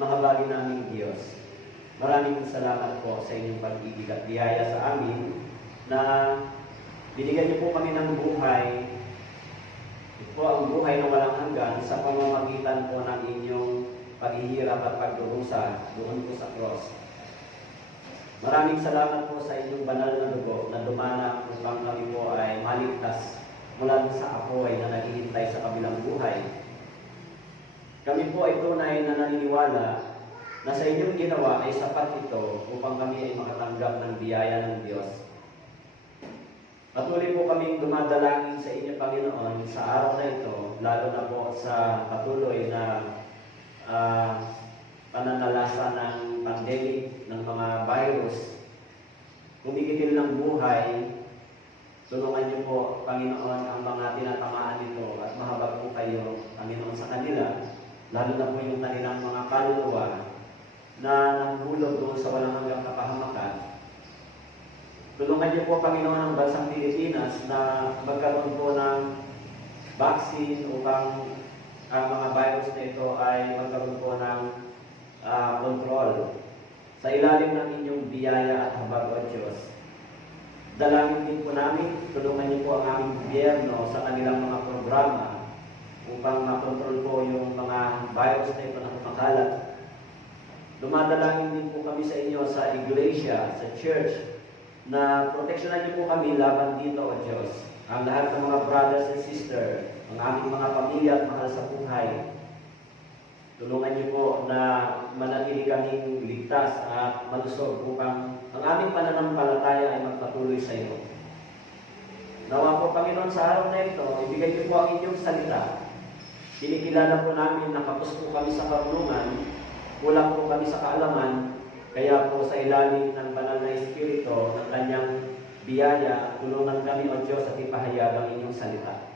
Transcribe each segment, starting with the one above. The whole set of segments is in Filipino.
mga bagay naming Diyos. Maraming salamat po sa inyong pag-ibig at biyaya sa amin na binigyan niyo po kami ng buhay. Ito po ang buhay na walang hanggan sa pamamagitan po ng inyong paghihirap at pagdurusa doon po sa cross. Maraming salamat po sa inyong banal na dugo na dumana upang kami po ay maligtas mula sa apoy na naghihintay sa kabilang buhay. Kami po ay tunay na naniniwala na sa inyong ginawa ay sapat ito upang kami ay makatanggap ng biyaya ng Diyos. Patuloy po kaming dumadalangin sa inyo, Panginoon, sa araw na ito, lalo na po sa patuloy na pananalasa ng pandemic, ng mga virus, kumikitil ng buhay. Tulungan niyo po, Panginoon, ang mga tinatamaan nito at mahabag po kayo, Panginoon, sa kanila, lalo na po yung kanilang mga kaluluwa na nanghulog doon sa walang hanggang kapahamakan. Tulungan niyo po, Panginoon, ang bansang Pilipinas na magkaroon po ng vaccine upang ang mga virus na ito ay magkaroon po ng control. Sa ilalim ng inyong biyaya at habag, O Diyos, dalangin din po namin, tulungan niyo po ang aming gobyerno sa kanilang mga programa upang makontrol po yung mga virus na ito na kumakalat. Dumadalangin din po kami sa inyo sa iglesia, sa church, na proteksyonan niyo po kami laban dito, O Diyos. Ang lahat ng mga brothers and sisters, ang aming mga pamilya at mahal sa buhay, tulungan niyo po na manatili kaming ligtas at malusog upang ang aming pananampalataya ay magpatuloy sa iyo. Nawa po, Panginoon, sa araw na ito, ibigay niyo po ang inyong salita. Kinikilala po namin na kapos po kami sa karunungan, kulang po kami sa kaalaman, kaya po sa ilalim ng banal na Espiritu ng kanyang biyaya, tulungan kami, O Diyos, at ipahayag ang inyong salita.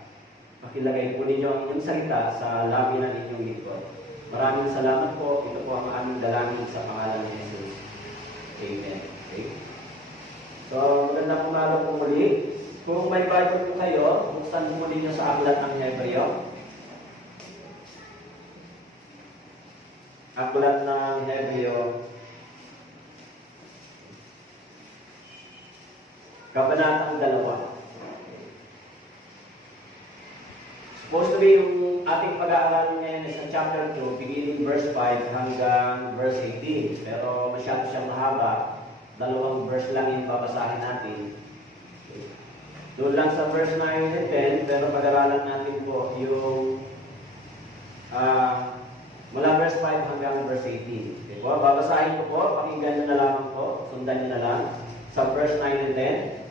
Pakilagay po ninyo ang inyong salita sa labi ng inyong lingkod. Maraming salamat po. Ito po ang aming dalangin sa pangalan ni Jesus. Amen. Okay. So, magandang umaga po muli. Kung may Bible po kayo, buksan po ninyo sa aklat ng Hebreo. Aklat ng Hebreo. Kabanatang 2. Supposed to be yung ating pag-aaral ngayon sa chapter 2, beginning verse 5 hanggang verse 18. Pero masyado siyang mahaba. 2 verse lang yung babasahin natin. Doon lang sa verse 9 and 10, pero pag-aralan natin po yung mula verse 5 hanggang verse 18. Okay po? Babasahin ko po, pakinggan nyo na lamang po, sundan nyo na lang sa verse 9 and 10.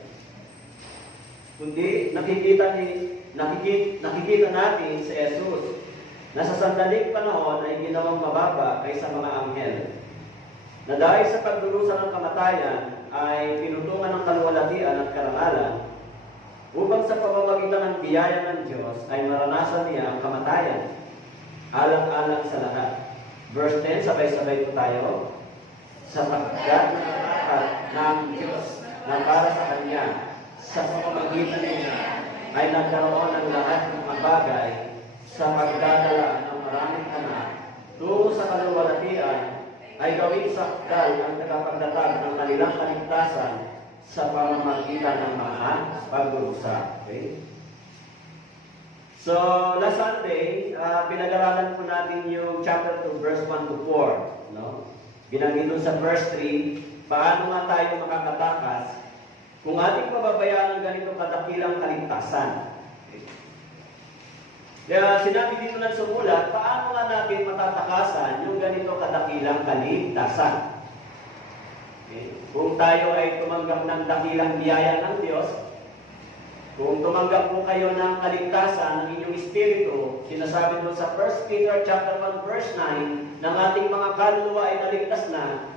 Kundi nakikita natin si Jesus na sa sandaling panahon ay ginawang mababa kaysa mga anghel, na dahil sa pagdurusa ng kamatayan ay pinutungan ng kaluwalhatian at karangalan, upang sa pamamagitan ng biyaya ng Diyos ay maranasan niya ang kamatayan, alang-alang sa lahat. Verse 10, sabay-sabay po tayo. Sapagkat nangangakad ng Diyos na para sa Kanya, sa pamamagitan niya ay nagkaroon ng lahat ng mga bagay sa pagdadala ng maraming anak tungo sa kaluwalhatian ay gawing sakdal ang tagapagdatag ng kanilang kaligtasan sa pamamagitan ng mga pagdurusa. Okay? So, last Sunday, pinag-aralan po natin yung chapter 2, verse 1 to 4. No? Binanggit doon sa verse 3, paano nga tayo makakatakas kung ating pababayaan ng ganito kadakilang kaligtasan. Okay. Kaya sinabi dito ng sumulat, paano nga natin matatakasan yung ganito kadakilang kaligtasan? Okay. Kung tayo ay tumanggap ng dakilang biyaya ng Diyos, kung tumanggap po kayo ng kaligtasan ng inyong espiritu, sinasabi doon sa 1 Peter chapter 1 verse 9, ng ating mga kaluluwa ay naligtas na,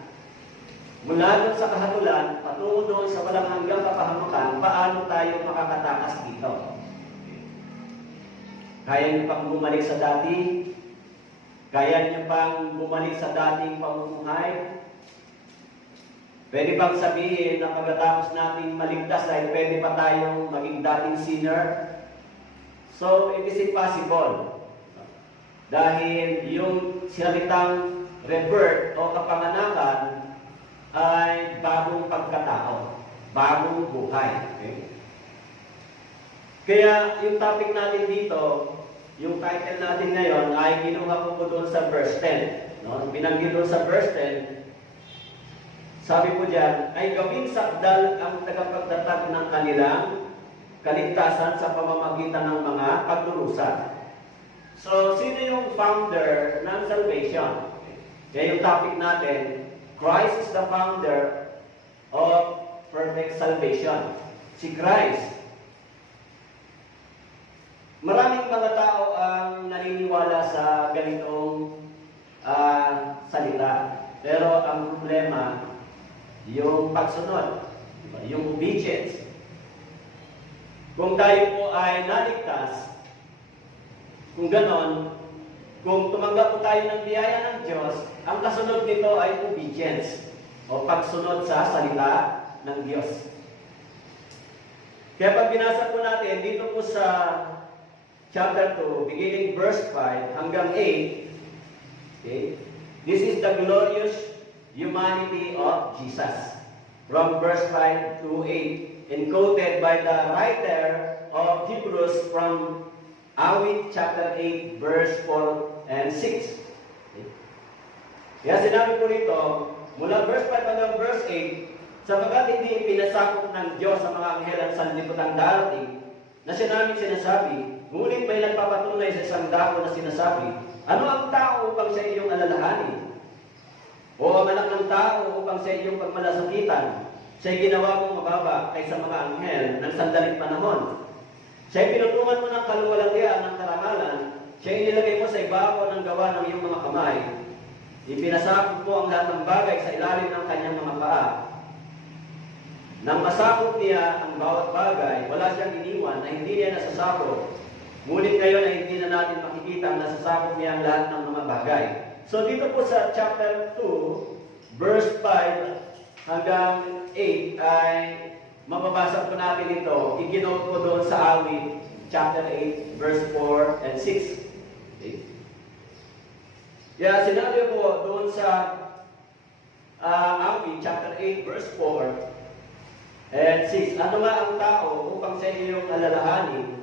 mula doon sa kahatulan, patungo doon sa walang hanggang kapahamakan, paano tayo makakatakas dito? Kaya niyo pang bumalik sa dati? Kaya niyo pang bumalik sa dating pamumuhay? Pwede bang sabihin na pagkatapos natin maligtas ay pwede pa tayong maging dating sinner? So, it is impossible. Dahil yung salitang rebirth o kapanganakan ay bagong pagkatao, bagong buhay. Okay? Kaya yung topic natin dito, yung title natin ngayon ay kinuha ko doon sa verse 10. No? Binanggit doon sa verse 10, sabi ko diyan, ay gawing sakdal ang tagapagtatag ng kanilang kaligtasan sa pamamagitan ng mga pagdurusa. So, sino yung founder ng salvation? Kaya yung topic natin, Christ is the founder of perfect salvation. Si Christ. Maraming mga tao ang naniniwala sa ganitong salita. Pero ang problema, yung pagsunod, yung obedience. Kung tayo po ay naligtas, kung ganon, kung tumanggap po tayo ng biyaya ng Diyos, ang kasunod nito ay obedience o pagsunod sa salita ng Diyos. Kaya pag binasa po natin dito po sa chapter 2, beginning verse 5 hanggang 8, okay, this is the glorious humanity of Jesus. From verse 5 to 8, encoded by the writer of Hebrews from Awit chapter 8, verse 4 and 6. Okay. Kaya sinabi po rito, mula verse 5 hanggang verse 8, sapagkat hindi pinasakop ng Diyos sa mga anghel ang sanlibutan darating, na siya namin sinasabi, ngunit may nagpapatunay sa isang dako na sinasabi, ano ang tao upang sa iyong alalahanin? O ang anak ng tao upang sa iyong pagmalasakitan? Siya'y ginawa mong mababa kaysa mga anghel ng sandaling panahon. Siya'y pinutungan mo ng kaluwalangyaan ng karangalan. Siya'y nilagay mo sa ibabaw ng gawa ng iyong mga kamay. Ipinasakop mo ang lahat ng bagay sa ilalim ng kanyang mga paa. Nang masakop niya ang bawat bagay, wala siyang iniwan na hindi niya nasasakop. Ngunit ngayon ay hindi na natin makikita ang nasasakop niya ang lahat ng mga bagay. So dito po sa chapter 2, verse 5 hanggang 8 ay mababasa po natin ito. I-ginote ko doon sa Awit, chapter 8, verse 4 and 6. Okay. Kaya sinabi po doon sa Awit, chapter 8, verse 4 and 6, ano nga ang tao upang sa iyong alalahanin,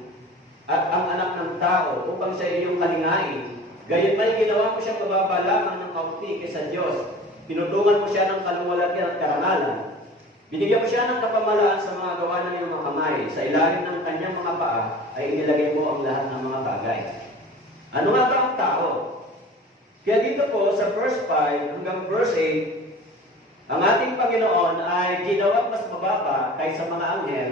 at ang anak ng tao upang sa iyong kalingain? Gayon pa'y ginawa mo siyang mababa lamang ng kaunti kaysa Diyos. Pinutungan mo siya ng kaluwalhatian at karangalan. Binigyan mo siya ng kapamalaan sa mga gawa ng iyong mga kamay. Sa ilalim ng kanyang mga paa ay inilagay mo ang lahat ng mga bagay. Ano nga ba ang tao? Kaya dito po sa verse 5 hanggang verse 8, ang ating Panginoon ay ginawang mas mababa kaysa mga anghel,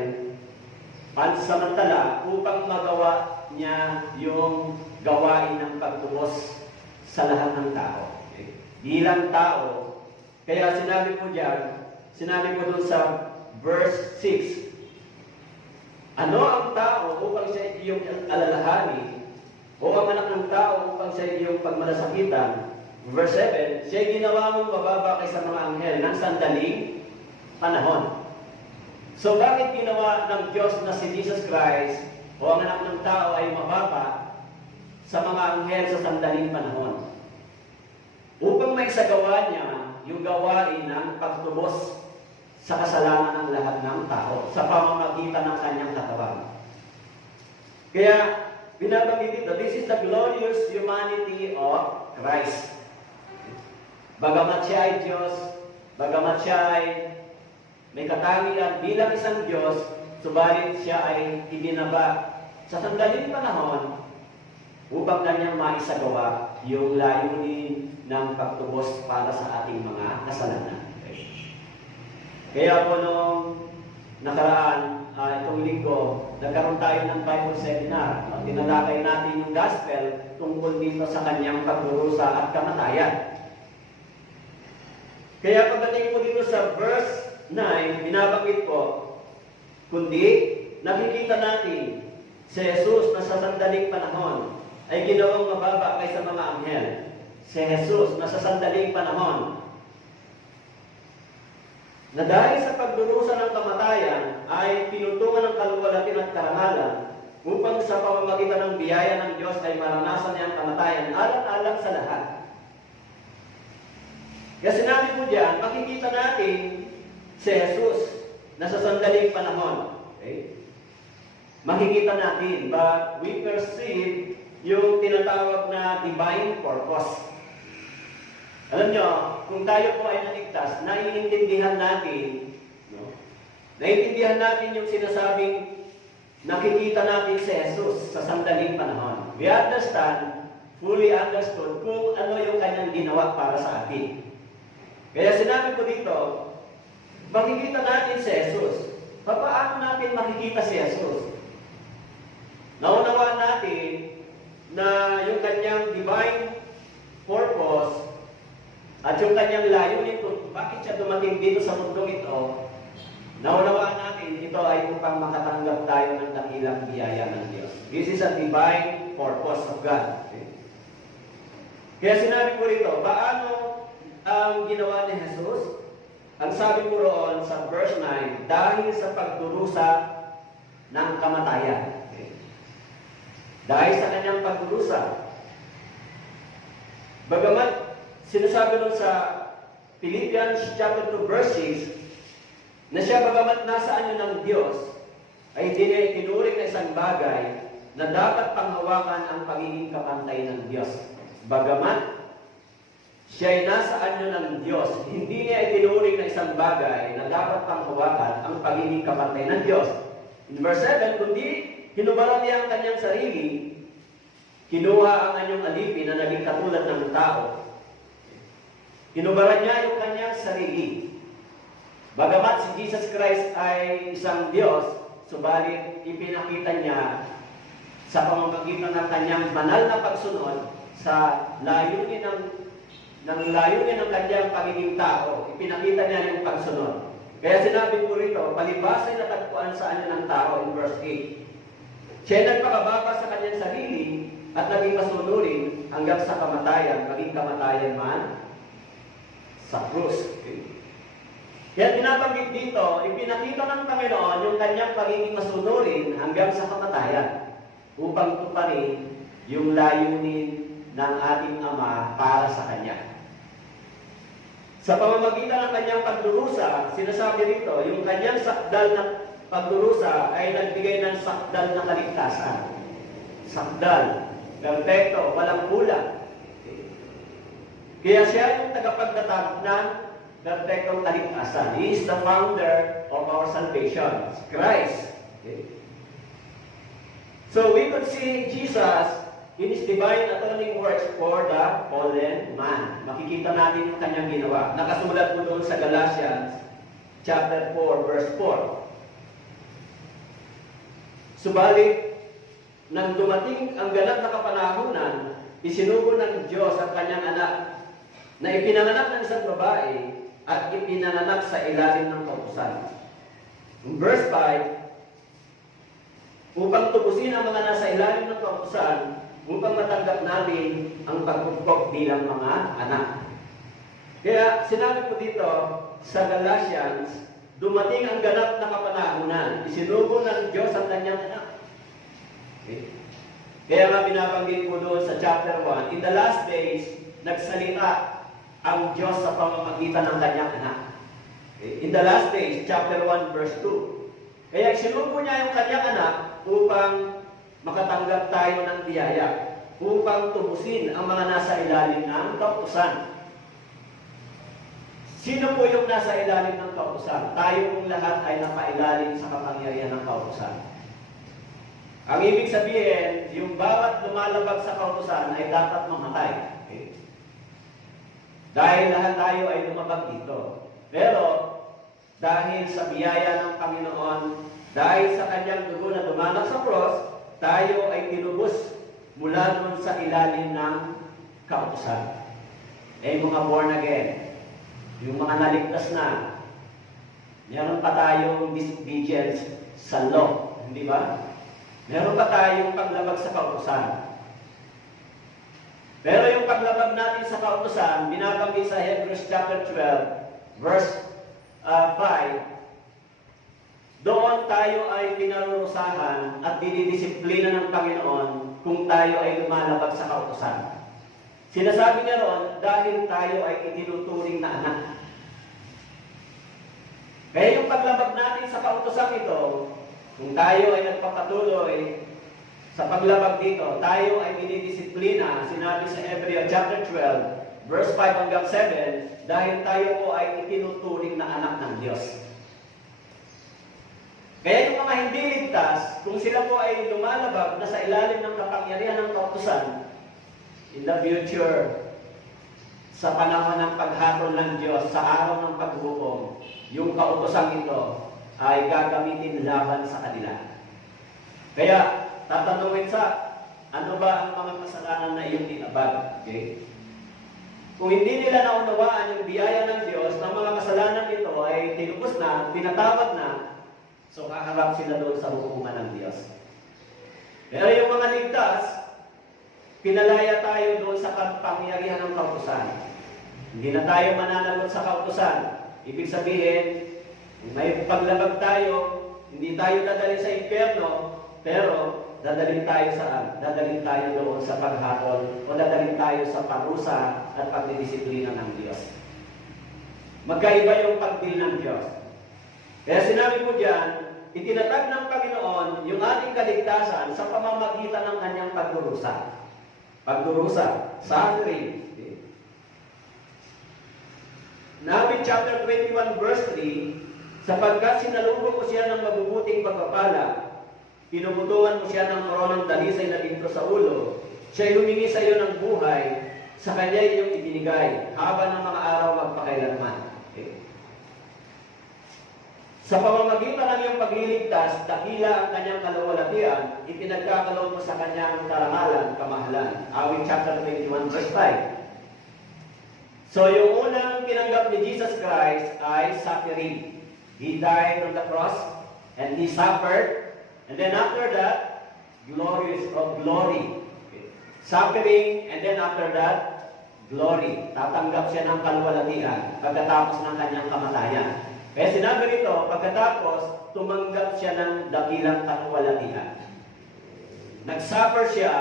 pansamantala upang magawa niya yung gawain ng pagtubos sa lahat ng tao. Okay. Bilang tao, kaya sinabi po diyan, sinabi po doon sa verse 6, ano ang tao upang sa iyong alalahanin, o ang anak ng tao upang sa iyong pagmalasakitan? Verse 7, siya'y ginawa mong bababa kaysa mga anghel ng sandaling panahon. So bakit ginawa ng Diyos na si Jesus Christ o ang anak ng tao ay mababa sa mga anghel sa sandaling panahon? Upang may isagawa niya yung gawain ng pagtubos sa kasalanan ng lahat ng tao sa pamamagitan ng kanyang katawan. Kaya binabanggit dito, this is the glorious humanity of Christ. Bagamat siya ay Diyos, bagamat siya ay may katangian bilang isang Diyos, subalit siya ay ibinaba sa sandaling panahon upang kanyang maisagawa yung layunin ng pagtubos para sa ating mga kasalanan. Kaya po nung nakaraan, itong linggo, nagkaroon tayo ng Bible seminar. Tinalakay natin yung gospel tungkol dito sa kanyang pagdurusa at kamatayan. Kaya pagdating po dito sa verse 9, binabanggit po, kundi nakikita natin si Jesus na sa sandaling panahon ay ginawang mababa kaysa mga anghel. Si Jesus na sa sandaling panahon na dahil sa pagdurusa ng kamatayan ay pinutungan ng kaluwalhatian at karangalan upang sa pamamagitan ng biyaya ng Diyos ay maranasan niya ang kamatayan alang-alang sa lahat. Kaya sinabi po diyan, makikita natin si Jesus na sa sandaling panahon. Okay? Makikita natin, but we perceive yung tinatawag na divine purpose. Alam nyo, kung tayo po ay naligtas, naiintindihan natin, no? Naiintindihan natin yung sinasabing nakikita natin si Jesus sa sandaling panahon. We understand, fully understood kung ano yung kanyang ginawa para sa atin. Kaya sinabi ko dito, makikita natin si Jesus. Paano natin makikita si Jesus? Naunawaan natin na yung kanyang divine purpose at yung kanyang layunin kung bakit siya dumating dito sa mundong ito, naunawaan natin, ito ay upang makatanggap tayo ng dakilang biyaya ng Diyos. This is a divine purpose of God. Okay? Kaya sinabi ko rito, paano ang ginawa ni Jesus? Ang sabi ko roon sa verse 9, dahil sa pagdurusa ng kamatayan. Okay? Dahil sa kanyang pagdurusa. Bagamat sinasabi doon sa Philippians chapter 2 verse 6 na siya bagamat nasa anyo ng Diyos ay hindi niya itinuring na isang bagay na dapat panghawakan ang pagiging kapantay ng Diyos. Bagamat siya ay nasa anyo ng Diyos, hindi niya itinuring na isang bagay na dapat panghawakan ang pagiging kapantay ng Diyos. In verse 7, kundi hinubaran niya ang kanyang sarili, kinuha ang anyong alipin na naging katulad ng tao. Hinubaran niya yung kanyang sarili. Bagamat si Jesus Christ ay isang Diyos, subalit ipinakita niya sa pamamagitan ng kanyang banal na pagsunod sa layunin ng kanyang pagiging tao. Ipinakita niya yung pagsunod. Kaya sinabi ko rito, palibasa na natagpuan sa ano ng tao in verse 8. Siya nagpakababa sa kanyang sarili at naging masunurin hanggang sa kamatayan, maging kamatayan man sa krus. Okay. Kaya binabanggit dito, ipinakita ng Panginoon yung kanyang pagiging masunurin hanggang sa kamatayan upang tuparin yung layunin ng ating Ama para sa Kanya. Sa pamamagitan ng kanyang pagdurusa, sinasabi rito, yung kanyang sakdal na pagdurusa ay nagbigay ng sakdal na kaligtasan. Sakdal, perfecto, walang kulang. Kaya siya yung tagapagtatag ng perfectong kaligtasan. He is the founder of our salvation, Christ. Okay. So we could see Jesus in His divine atoning works for the fallen man. Makikita natin yung kanyang ginawa. Nakasulat po doon sa Galatians chapter 4, verse 4. Subalit, nang dumating ang ganap na kapanahunan, isinugo ng Diyos ang kanyang anak na ipinanganak ng isang babae at ipinanganak sa ilalim ng kautusan. Verse 5, upang tubusin ang mga nasa ilalim ng kautusan, upang matanggap natin ang pagpupok bilang mga anak. Kaya sinabi po dito sa Galatians, dumating ang ganap na kapanahunan, isinugo ng Diyos ang kanyang anak. Okay. Kaya nga binabanggit po doon sa chapter 1, in the last days, nagsalita ang Diyos sa pamamagitan ng kanyang anak. Okay. In the last days, chapter 1, verse 2. Kaya isinugo niya yung kanyang anak upang makatanggap tayo ng biyaya, upang tubusin ang mga nasa ilalim ng kautusan. Sino po yung nasa ilalim ng kautusan? Tayo pong lahat ay napailalim sa kapangyarihan ng kautusan. Ang ibig sabihin, yung bawat lumalabag sa kautusan ay dapat mamatay. Okay? Dahil lahat tayo ay lumabag dito. Pero, dahil sa biyaya ng Panginoon, dahil sa kanyang dugo na dumanak sa cross, tayo ay tinubos mula doon sa ilalim ng kautusan. Eh, mga born again, yung mga naligtas na, meron pa tayong disobedience sa law, hindi ba? Meron pa tayong paglabag sa kautusan. Pero yung paglabag natin sa kautusan, binabanggit sa Hebrews chapter 12, verse 5, doon tayo ay pinarurusahan at dinidisiplina ng Panginoon kung tayo ay lumalabag sa kautusan. Sinasabi niya ron, dahil tayo ay itinuturing na anak. Kaya yung paglabag natin sa kautosang ito, kung tayo ay nagpapatuloy sa paglabag dito, tayo ay dinidisiplina, sinabi sa Hebreo chapter 12, verse 5 hanggang 7, dahil tayo po ay itinuturing na anak ng Diyos. Kaya yung mga hindi ligtas, kung sila po ay lumalabag na sa ilalim ng kapangyarihan ng kautusan, in the future, sa panahon ng paghatol ng Diyos, sa araw ng paghukom, yung kautusan ito ay gagamitin laban sa kanila. Kaya, tatanungin sa, ano ba ang mga kasalanan na iyong tinabag? Okay? Kung hindi nila naunawaan yung biyaya ng Diyos, ng mga kasalanan ito ay tinubos na, tinatawad na, so kaharap sila doon sa hukuman ng Diyos. Pero yung mga ligtas, pinalaya tayo doon sa kapangyarihan ng kautusan. Hindi na tayo mananagot sa kautusan. Ibig sabihin, may paglabag tayo, hindi tayo dadalhin sa impyerno, pero dadalhin tayo saan? Dadalhin tayo doon sa paghatol o dadalhin tayo sa parusa at pagdidisiplina ng Diyos. Magkaiba yung pagdil ng Diyos. Kaya sinabi ko diyan, itinatag ng Panginoon yung ating kaligtasan sa pamamagitan ng kanyang pagdurusa. Pagdurusa, suffering. Okay. Nahawit chapter 21 verse 3, sapagkat sinalubong ko siya ng mabubuting pagpapala, pinuputungan mo siya ng koronang dalisay na dito sa ulo, siya'y humingi sa iyo ng buhay, sa kanya iyong ibinigay, haba ng mga araw magpakailanman. Okay. Sa pamamagitan ng iyong pagliligtas, dakila ang kanyang kaluwalhatian, ipinagkakaloon mo sa kanyang karangalan, kamahalan. Awit chapter 21 verse 5. So yung unang tinanggap ni Jesus Christ ay suffering. He died on the cross and He suffered. And then after that, glory. Okay. Suffering, and then after that, glory. Tatanggap siya ng kaluwalhatian pagkatapos ng kanyang kamatayan. Kaya sinabi rito, pagkatapos, tumanggap siya ng dakilang kaluwalhatian. Nag-suffer siya,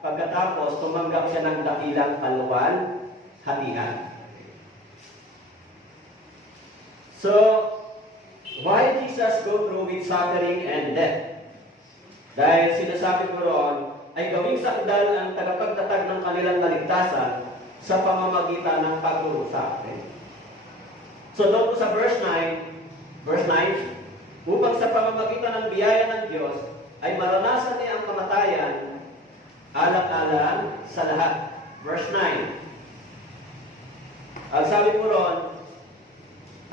pagkatapos, tumanggap siya ng dakilang kaluwalhatian. So, why Jesus go through with suffering and death? Dahil sinasabi ko roon, ay gawing sakdal ang tagapagtatag ng kanilang kaligtasan sa pamamagitan ng pagdurusa. Okay? So doon po sa verse 9, upang sa pamamagitan ng biyaya ng Diyos, ay maranasan niya ang kamatayan, alang-alang sa lahat. Verse 9. Ang sabi po roon,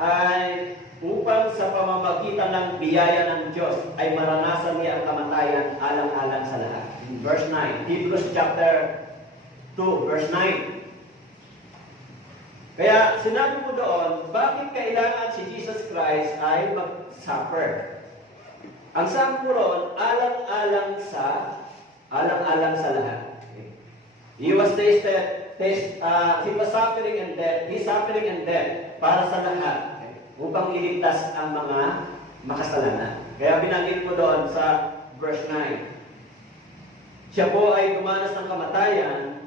ay upang sa pamamagitan ng biyaya ng Diyos ay maranasan niya ang kamatayan alang-alang sa lahat. In verse 9, Hebrews chapter 2, verse 9. Kaya sinabi po doon, bakit kailangan si Jesus Christ ay mag-suffer? Ang sabi po roon, alang-alang sa lahat. Okay. He was he was suffering and death. He suffering and death para sa lahat. Upang iligtas ang mga makasalanan. Kaya binanggit mo doon sa verse 9. Siya po ay dumanas ng kamatayan,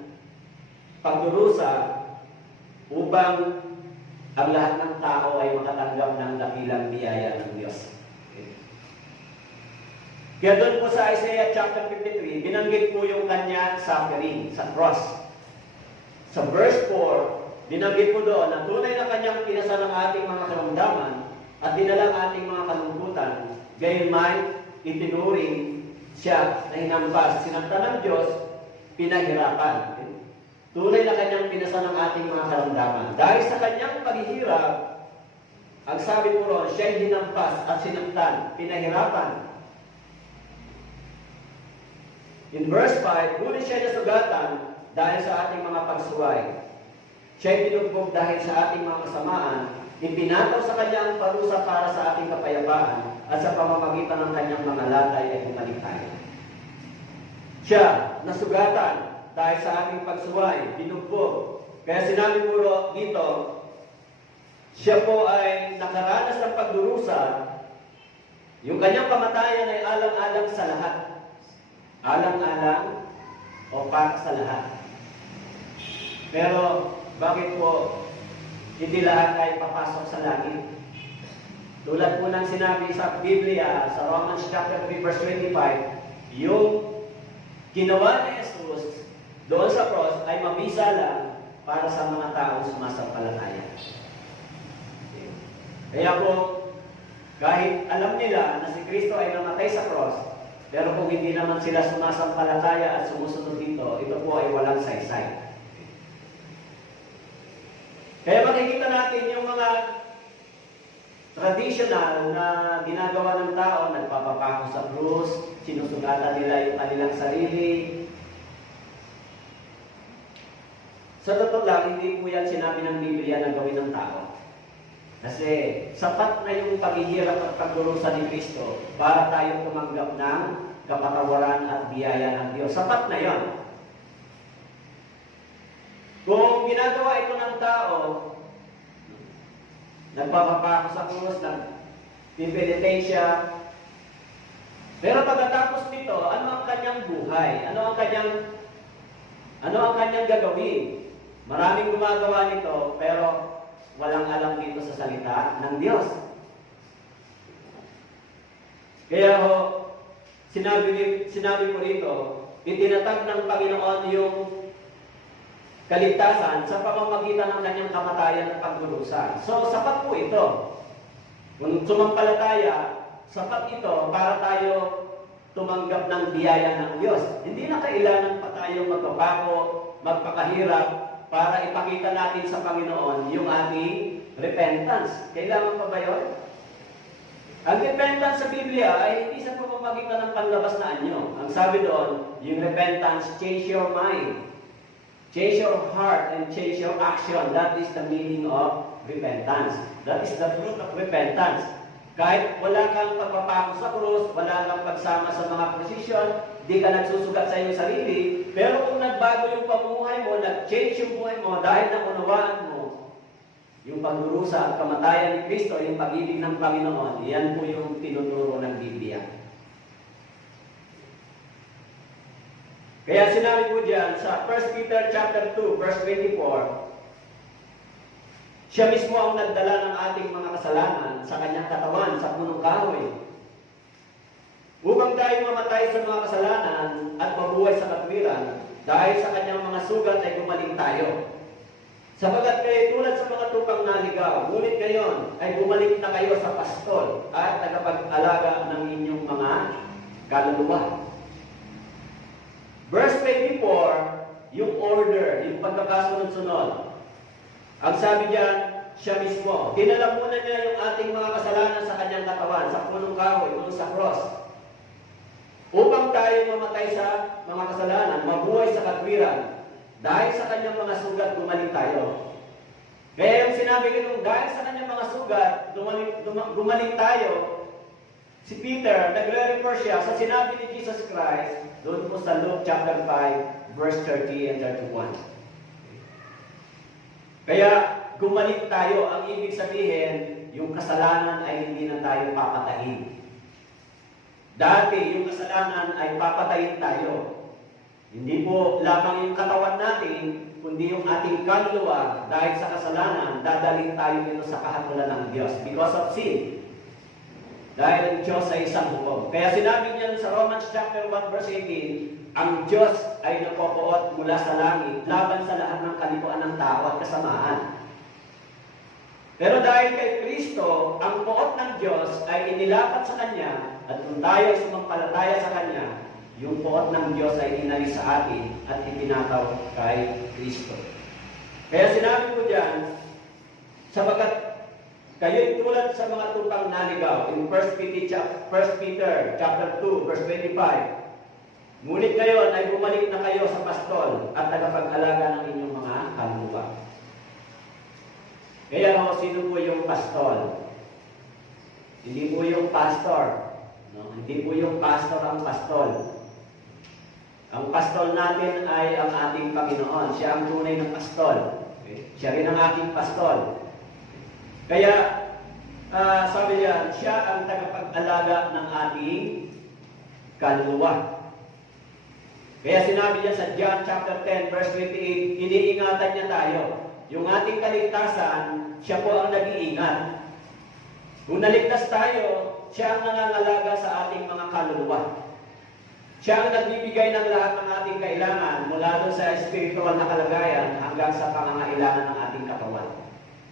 pagdurusa, upang ang lahat ng tao ay makatanggap ng dakilang biyaya ng Diyos. Okay. Kaya doon po sa Isaiah chapter 53, binanggit po yung kanya suffering sa cross. Sa verse 4, binanggit po doon na tunay na kanyang pinasan ang ating mga karamdaman at dinalang ating mga kalungkutan. Gayunman, itinuring siya na hinampas. Sinaktan ng Diyos, pinahirapan. Tunay na kanyang pinasan ang ating mga karamdaman. Dahil sa kanyang paghihirap, ang sabi po roon, siya'y hinampas at sinaktan, pinahirapan. In verse 5, ngunit siya nasugatan dahil sa ating mga pagsuway. Siya'y pinugbog dahil sa ating mga kasamaan, ipinataw sa kanya ang parusa para sa ating kapayapaan, at sa pamamagitan ng kanyang mga latay ay humaligtayan. Siya, nasugatan dahil sa ating pagsuway, pinugbog. Kaya sinabi po dito, siya po ay nakaranas ng pagdurusa, yung kanyang kamatayan ay alang-alang sa lahat. Alang-alang o para sa lahat. Pero bakit po hindi lahat ay papasok sa langit? Tulad po ng sinabi sa Biblia, sa Romans chapter 3 verse 25, yung ginawa ni Jesus doon sa cross ay mabisa lang para sa mga taong sumasampalataya. Kaya po, kahit alam nila na si Kristo ay namatay sa cross, pero kung hindi naman sila sumasampalataya at sumusunod dito, ito po ay walang saysay. Kaya makikita natin yung mga traditional na ginagawa ng tao, nagpapapako sa krus, sinusugatan nila yung kanilang sarili. Sa totoo lang, hindi po yan sinabi ng Biblia na gawin ng tao. Kasi sapat na yung paghihirap at pagdurusa ni Kristo para tayo tumanggap ng kapatawaran at biyaya ng Diyos. Sapat na yon. Kung ginagawa ito ng tao, nagpapapako sa krus, nagpipilitensya, pero pagkatapos nito, ano ang kanyang buhay? Ano ang kanyang gagawin? Maraming gumagawa nito, pero walang alam dito sa salita ng Diyos. Kaya sinabi ko rito, itinatag ng Panginoon yung kaligtasan sa pamamagitan ng kanyang kamatayan at pagdurusa. So, sapat po ito. Kung sumampalataya, sapat ito para tayo tumanggap ng biyaya ng Diyos. Hindi na kailangan pa tayo magpapako, magpakahirap para ipakita natin sa Panginoon yung ating repentance. Kailangan pa ba yun? Ang repentance sa Biblia ay hindi sa pamamagitan ng panlabas na anyo. Ang sabi doon, yung repentance, change your mind. Change your heart and change your action. That is the meaning of repentance. That is the fruit of repentance. Kahit wala kang pagpapako sa krus, wala kang pagsama sa mga posisyon, di ka nagsusugat sa iyong sarili, pero kung nagbago yung pamumuhay mo, nag-change yung buhay mo dahil naunawaan mo yung pagdurusa at kamatayan ni Kristo, yung pag-ibig ng Panginoon, yan po yung tinuturo ng Biblia. Kaya sinabi po dyan sa 1 Peter chapter 2, verse 24, siya mismo ang nagdala ng ating mga kasalanan sa kanyang katawan, sa punong kahoy, upang tayo mamatay sa mga kasalanan at mabuhay sa katwiran, dahil sa kanyang mga sugat ay gumaling tayo. Sapagat kayo tulad sa mga tupang naligaw, ngunit ngayon ay bumalik na kayo sa pastol at tagapag-alaga ng inyong mga kaluluwa. Verse 24, yung order, yung pagkakasunod-sunod. Ang sabi diyan, siya mismo, dinala muna niya yung ating mga kasalanan sa kanyang katawan, sa punong kahoy, doon sa cross. Upang tayo mamatay sa mga kasalanan, mabuhay sa katwiran, dahil sa kanyang mga sugat, gumaling tayo. Kaya yung sinabi ko, dahil sa kanyang mga sugat, gumaling tayo, si Peter, nagre-refer siya sa sinabi ni Jesus Christ, doon po sa Luke chapter 5, verse 30 and 31. Kaya, gumaling tayo, ang ibig sabihin, yung kasalanan ay hindi na tayo papatayin. Dati, yung kasalanan ay papatayin tayo. Hindi po lamang yung katawan natin, kundi yung ating kaluluwa, dahil sa kasalanan, dadalhin tayo dito sa kahatulan ng Diyos because of sin. Dahil ang Diyos ay isang hukom. Kaya sinabi niyan sa Romans chapter 1 verse 18, ang Diyos ay napopoot mula sa langit laban sa lahat ng kalikuan ng tao at kasamaan. Pero dahil kay Kristo, ang poot ng Diyos ay inilapat sa Kanya at kung tayo ay sumampalataya sa Kanya, yung poot ng Diyos ay inalis sa atin at ipinataw kay Kristo. Kaya sinabi ko diyan, sabagat kayo'y tulad sa mga tupang naligaw in 1 Peter chapter 2 verse 25. Ngunit ngayon ay bumalik na kayo sa pastol at tagapag-alaga ng inyong mga kaluluwa. Kaya sino po yung pastol? Hindi po yung pastor. No? Hindi po yung pastor ang pastol. Ang pastol natin ay ang ating Panginoon. Siya ang tunay ng pastol. Okay? Siya rin ang ating pastol. Kaya, sabi niya, siya ang tagapag-alaga ng ating kaluluwa. Kaya sinabi niya sa John chapter 10 verse 28, iniingatan niya tayo. Yung ating kaligtasan, siya po ang nag-iingat. Kung naligtas tayo, siya ang nangangalaga sa ating mga kaluluwa. Siya ang nagbibigay ng lahat ng ating kailangan mula doon sa spiritual na kalagayan hanggang sa pangangailangan ng ating katawan.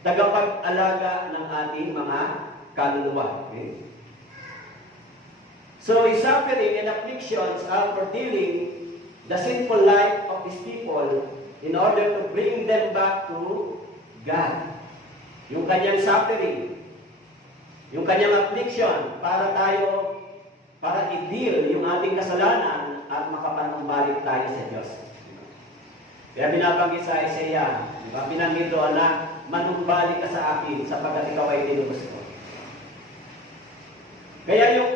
Tagapag-alaga ng ating mga kaluluwa. Okay? So, his suffering and afflictions are for dealing the sinful life of his people in order to bring them back to God. Yung kanyang suffering, yung kanyang affliction, para i-deal yung ating kasalanan at makapanumbalik tayo sa Diyos. Kaya binabanggit sa Isaiah, binanggit doon na manumbalik ka sa akin sapagkat ikaw ay tinubos ko. Kaya yung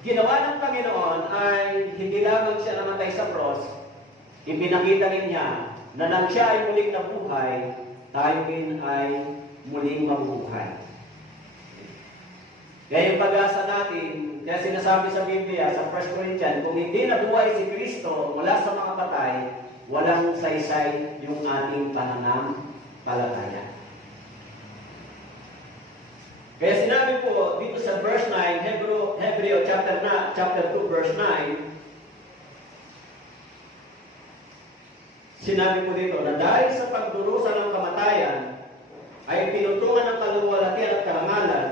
ginawa ng Panginoon ay hindi lamang siya namatay sa cross, ipinakita rin niya na nang siya ay muling nabuhay, tayo din ay muling mabubuhay. Kaya yung pag-asa natin, kaya sinasabi sa Biblia, sa 1 Corinthians, kung hindi nabuhay si Kristo mula sa mga patay, walang saysay yung ating pananampalataya. Kaya sinabi po dito sa verse 9, Hebreo chapter 2 verse 9, sinabi po dito na dahil sa pagdurusa ng kamatayan ay pinutungan ng kaluwalhatian at karangalan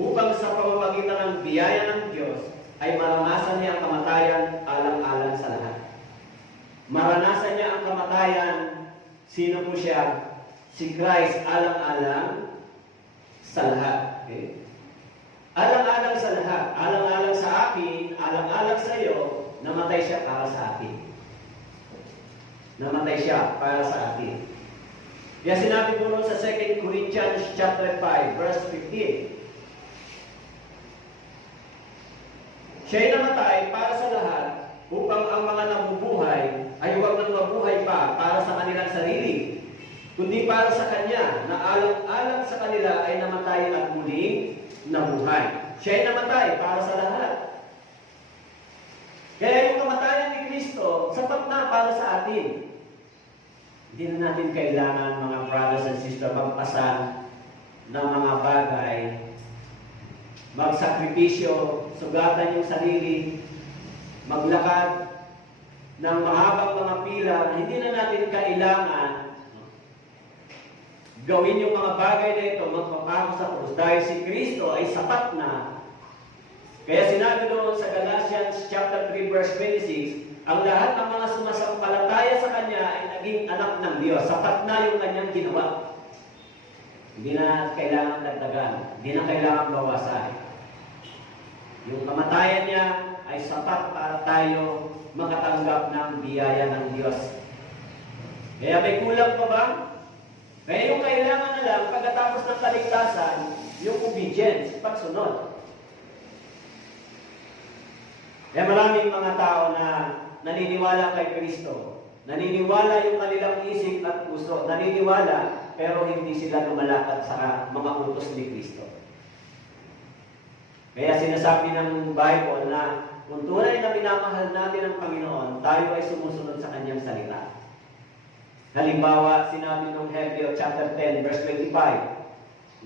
upang sa pamamagitan ng biyaya ng Diyos ay maranasan niya ang kamatayan alang-alang sa lahat. Maranasan niya ang kamatayan, sino po siya? Si Christ alang-alang sa lahat. Okay? Alang-alang sa lahat. Alang-alang sa akin, alang-alang sa iyo, namatay siya para sa atin. Namatay siya para sa atin. Kaya sinabi po nun sa 2 Corinthians chapter 5, verse 15, siya'y namatay para sa lahat upang ang mga nabubuhay ay huwag nang mabuhay pa para sa kanilang sarili, kundi para sa Kanya na alang-alang sa kanila ay namatay at muling nabuhay. Siya'y namatay para sa lahat. Kaya yung kamatayan ni Kristo, sapat na para sa atin. Hindi na natin kailangan, mga brothers and sisters, magpasan ng mga bagay, magsakripisyo, sugatan yung sarili, maglakad ng mahabang mga pila na hindi na natin kailangan gawin yung mga bagay na ito, magpapako sa krus. Dahil si Kristo ay sapat na. Kaya sinabi doon sa Galatians chapter 3 verse 26, ang lahat ng mga sumasampalataya sa Kanya ay naging anak ng Diyos. Sapat na yung Kanyang ginawa. Hindi na kailangan dagdagan. Hindi na kailangan bawasan. Yung kamatayan niya ay sapat para tayo makatanggap ng biyaya ng Diyos. Kaya may kulang pa ba? Kaya yung kailangan na lang pagkatapos ng kaligtasan, yung obedience, pagsunod. Kaya maraming mga tao na naniniwala kay Kristo. Naniniwala yung kanilang isip at puso. Naniniwala, pero hindi sila lumalakad sa mga utos ni Kristo. Kaya sinasabi ng Bible na kung tunay na minamahal natin ang Panginoon, tayo ay sumusunod sa Kanyang salita. Halimbawa, sinabi ng Hebreo chapter 10, verse 25,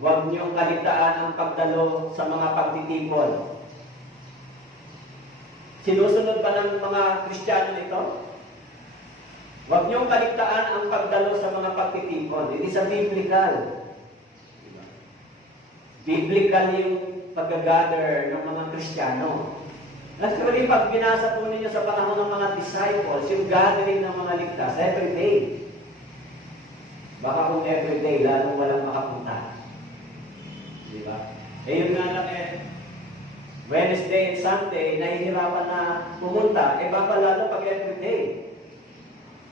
huwag niyong kaligtaan ang pagdalo sa mga pagtitipon. Sinusunod ba ng mga Kristiyano ito? Huwag niyong kaligtaan ang pagdalo sa mga pagtitipon. Hindi sa biblical. Biblical yung pag-gather ng mga Kristiyano. Actually, pag binasa po ninyo sa panahon ng mga disciples, yung gathering ng mga ligtas, every day. Baka kung every day, lalong walang makapunta. Di ba? Yun nga lang Wednesday and Sunday, nahihirapan na pumunta. Baka lalo pag every day.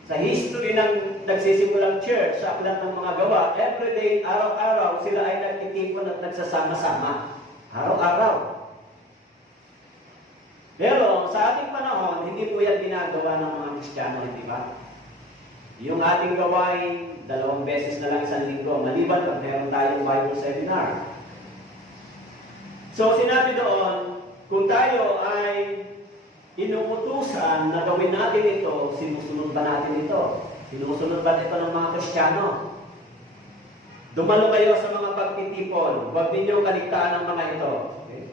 Sa history ng nagsisimulang church, sa aklat ng mga gawa, every day, araw-araw, sila ay nagtitipon at nagsasama-sama. Araw-araw. Pero sa ating panahon, hindi po yan ginagawa ng mga Kristiyano, hindi ba? Yung ating gawain, 2 beses na lang isang linggo, maliban pag meron tayong Bible seminar. So sinabi doon, kung tayo ay inuutusan na gawin natin ito, sinusunod ba natin ito? Sinusunod ba ito ng mga Kristiyano? Dumalo kayo sa mga pagtitipon. Huwag ninyo kaligtaan ang mga ito. Okay?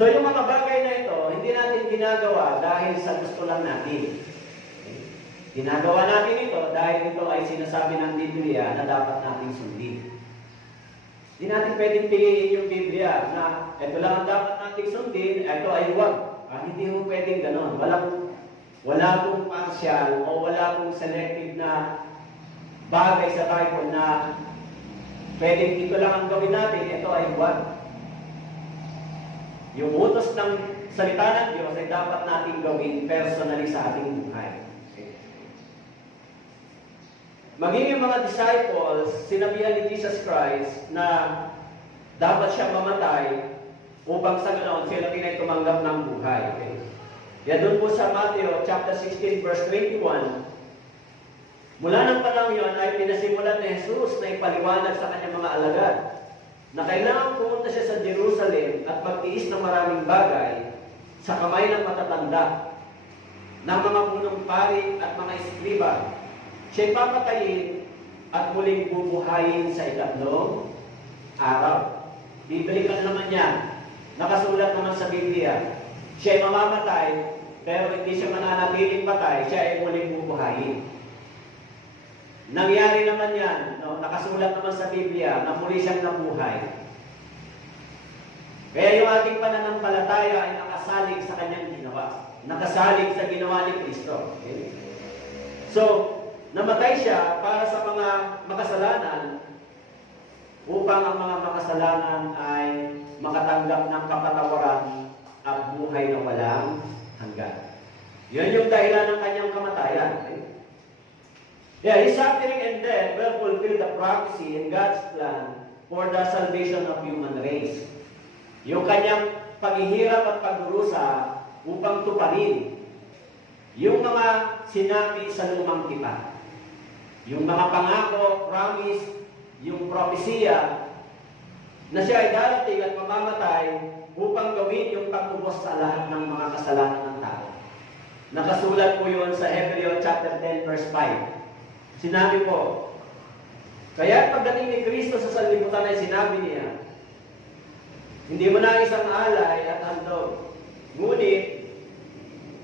So yung mga bagay na ito, hindi natin ginagawa dahil sa gusto lang natin. Okay? Ginagawa natin ito dahil ito ay sinasabi ng Biblia na dapat natin sundin. Hindi natin pwedeng piliin yung Biblia na ito lang ang dapat natin sundin, ito ay huwag. Hindi mo pwedeng ganon. Wala pong partial o wala pong selective na bagay sa Bible na pwedeng ito lang ang gawin natin, ito ay huwag. Yung utos ng salita ng Diyos ay dapat natin gawin personally sa ating buhay. Okay. Maging yung mga disciples, sinabihan ni Jesus Christ na dapat siya mamatay upang sa ganoon sila pinay tumanggap ng buhay. Okay. Yan doon po sa Matthew chapter 16 verse 21. Mula ng panahon yun ay pinasimulan ni Jesus na ipaliwanag sa kanyang mga alagad na kailangan pumunta siya sa Jerusalem at magtiis ng maraming bagay sa kamay ng matatanda, ng mga punong pari at mga eskriba. Siya'y papatayin at muling bubuhayin sa ikatlong araw. Bibalikan naman niya. Nakasulat naman sa Biblia. Siya'y mamamatay, pero hindi siya mananatiling patay, siya ay muling bubuhayin. Nangyari naman yan, no? Nakasulat naman sa Biblia na muli siyang nabuhay. Kaya yung ating pananampalataya ay nakasalig sa kanyang ginawa. Nakasalig sa ginawa ni Kristo. Okay? So, namatay siya para sa mga makasalanan upang ang mga makasalanan ay makatanggap ng kapatawaran at buhay na walang hanggan. Yan yung dahilan ng kanyang kamatayan. Okay? Yeah, his suffering and death will fulfill the prophecy in God's plan for the salvation of human race. Yung kanyang paghihirap at pagdurusa upang tuparin yung mga sinabi sa lumang tipan. Yung mga pangako, promise, yung propesiya na siya ay darating at mamamatay upang gawin yung pagtubos sa lahat ng mga kasalanan ng tao. Nakasulat po yun sa Hebrew chapter 10 verse 5. Sinabi po, kaya pagdating ni Kristo sa sanlibutan ay sinabi niya, hindi mo na isang alay at handog, ngunit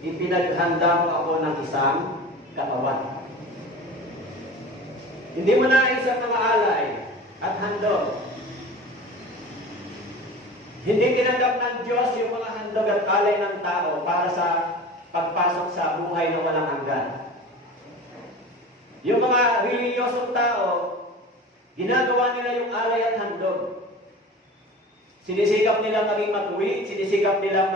ipinaghanda mo ako ng isang katawan. Hindi mo na isang mga alay at handog. Hindi tinanggap ng Diyos yung mga handog at alay ng tao para sa pagpasok sa buhay na walang hanggan. Yung mga reliyosong tao, ginagawa nila yung alay at handog. Sinisikap nila maging matuwid, sinisikap nila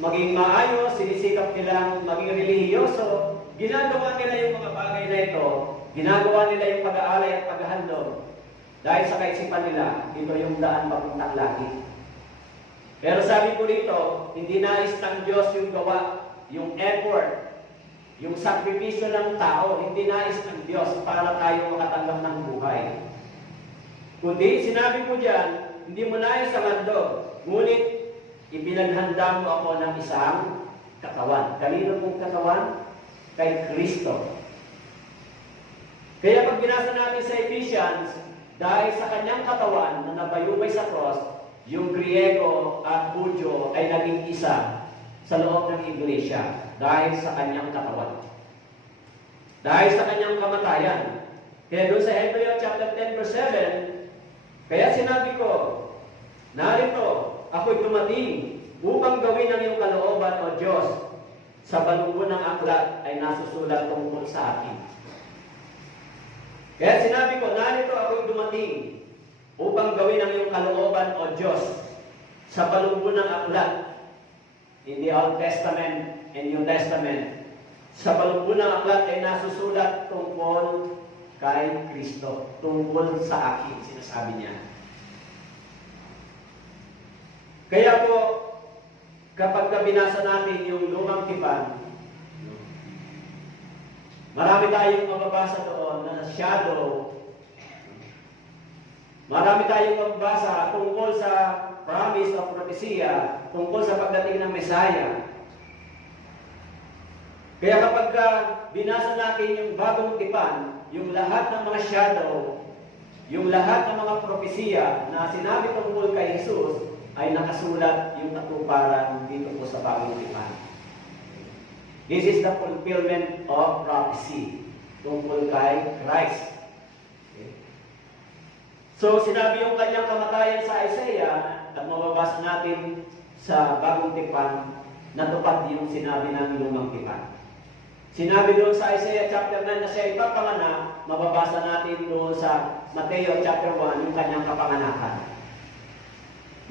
maging maayos, sinisikap nila maging relihiyoso. Ginagawa nila yung mga bagay na ito, ginagawa nila yung pag-aalay at paghahandog. Dahil sa kaisipan nila, ito yung daan papuntang langit. Pero sabi ko rito, hindi nais ng Diyos yung gawa, yung effort, yung sakripisyo ng tao, hindi nais ng Diyos para tayo makatanggap ng buhay. Kundi, sinabi ko diyan, hindi mo nais ang handog, ngunit ipinaghanda mo ako ng isang katawan. Kanino pong katawan? Kay Kristo. Kaya pag binasa natin sa Ephesians, dahil sa kanyang katawan na nabayubay sa cross, yung Griego at Hudyo ay naging isa sa loob ng Iglesia dahil sa kanyang katawan. Dahil sa kanyang kamatayan. Kaya doon sa Hebrew chapter 10 verse 7, kaya sinabi ko, narito, ako'y dumating upang gawin ang iyong kalooban o Diyos. Sa balungo ng aklat ay nasusulat tungkol sa akin. Kaya sinabi ko, narito ako'y dumating upang gawin ang iyong kalooban o Diyos. Sa balungo ng aklat, in the Old Testament and New Testament, sa balungo ng aklat ay nasusulat tungkol kay Kristo, tungkol sa akin, sinasabi niya. Kaya po, kapag binasa natin yung lumang tipan, marami tayong mababasa doon na shadow. Marami tayong mababasa tungkol sa promise o propesya tungkol sa pagdating ng Messiah. Kaya kapag binasa natin yung bagong tipan, yung lahat ng mga shadow, yung lahat ng mga propesya na sinabi tungkol kay Jesus, ay nakasulat yung katuparan dito po sa bagong tipan. This is the fulfillment of prophecy tungkol kay Christ. Okay. So, sinabi yung kanyang kamatayan sa Isaiah, at mababasa natin sa bagong tipan, natupad yung sinabi ng lumang tipan. Sinabi doon sa Isaiah chapter 9 na siya ipapanganak, mababasa natin doon sa Mateo chapter 1 yung kanyang kapanganakan.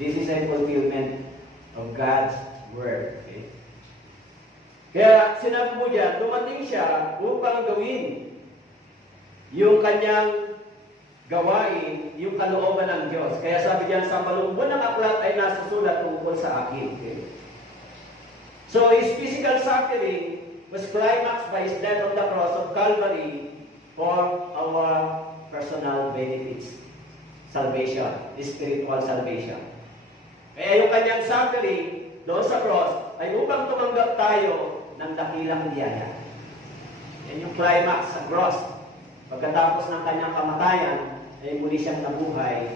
This is a fulfillment of God's Word. Okay? Kaya sinabi mo dyan, dumating siya upang gawin yung kanyang gawain, yung kalooban ng Diyos. Kaya sabi diyan, sa malungkot ng aklat ay nasusulat tungkol sa akin. Okay? So his physical suffering was climaxed by his death on the cross of Calvary for our personal benefits. Salvation, spiritual salvation. Kaya yung kanyang suffering doon sa cross ay upang tumanggap tayo ng dakilang biyaya. Yan yung climax sa cross. Pagkatapos ng kanyang kamatayan, ay muli siyang nabuhay,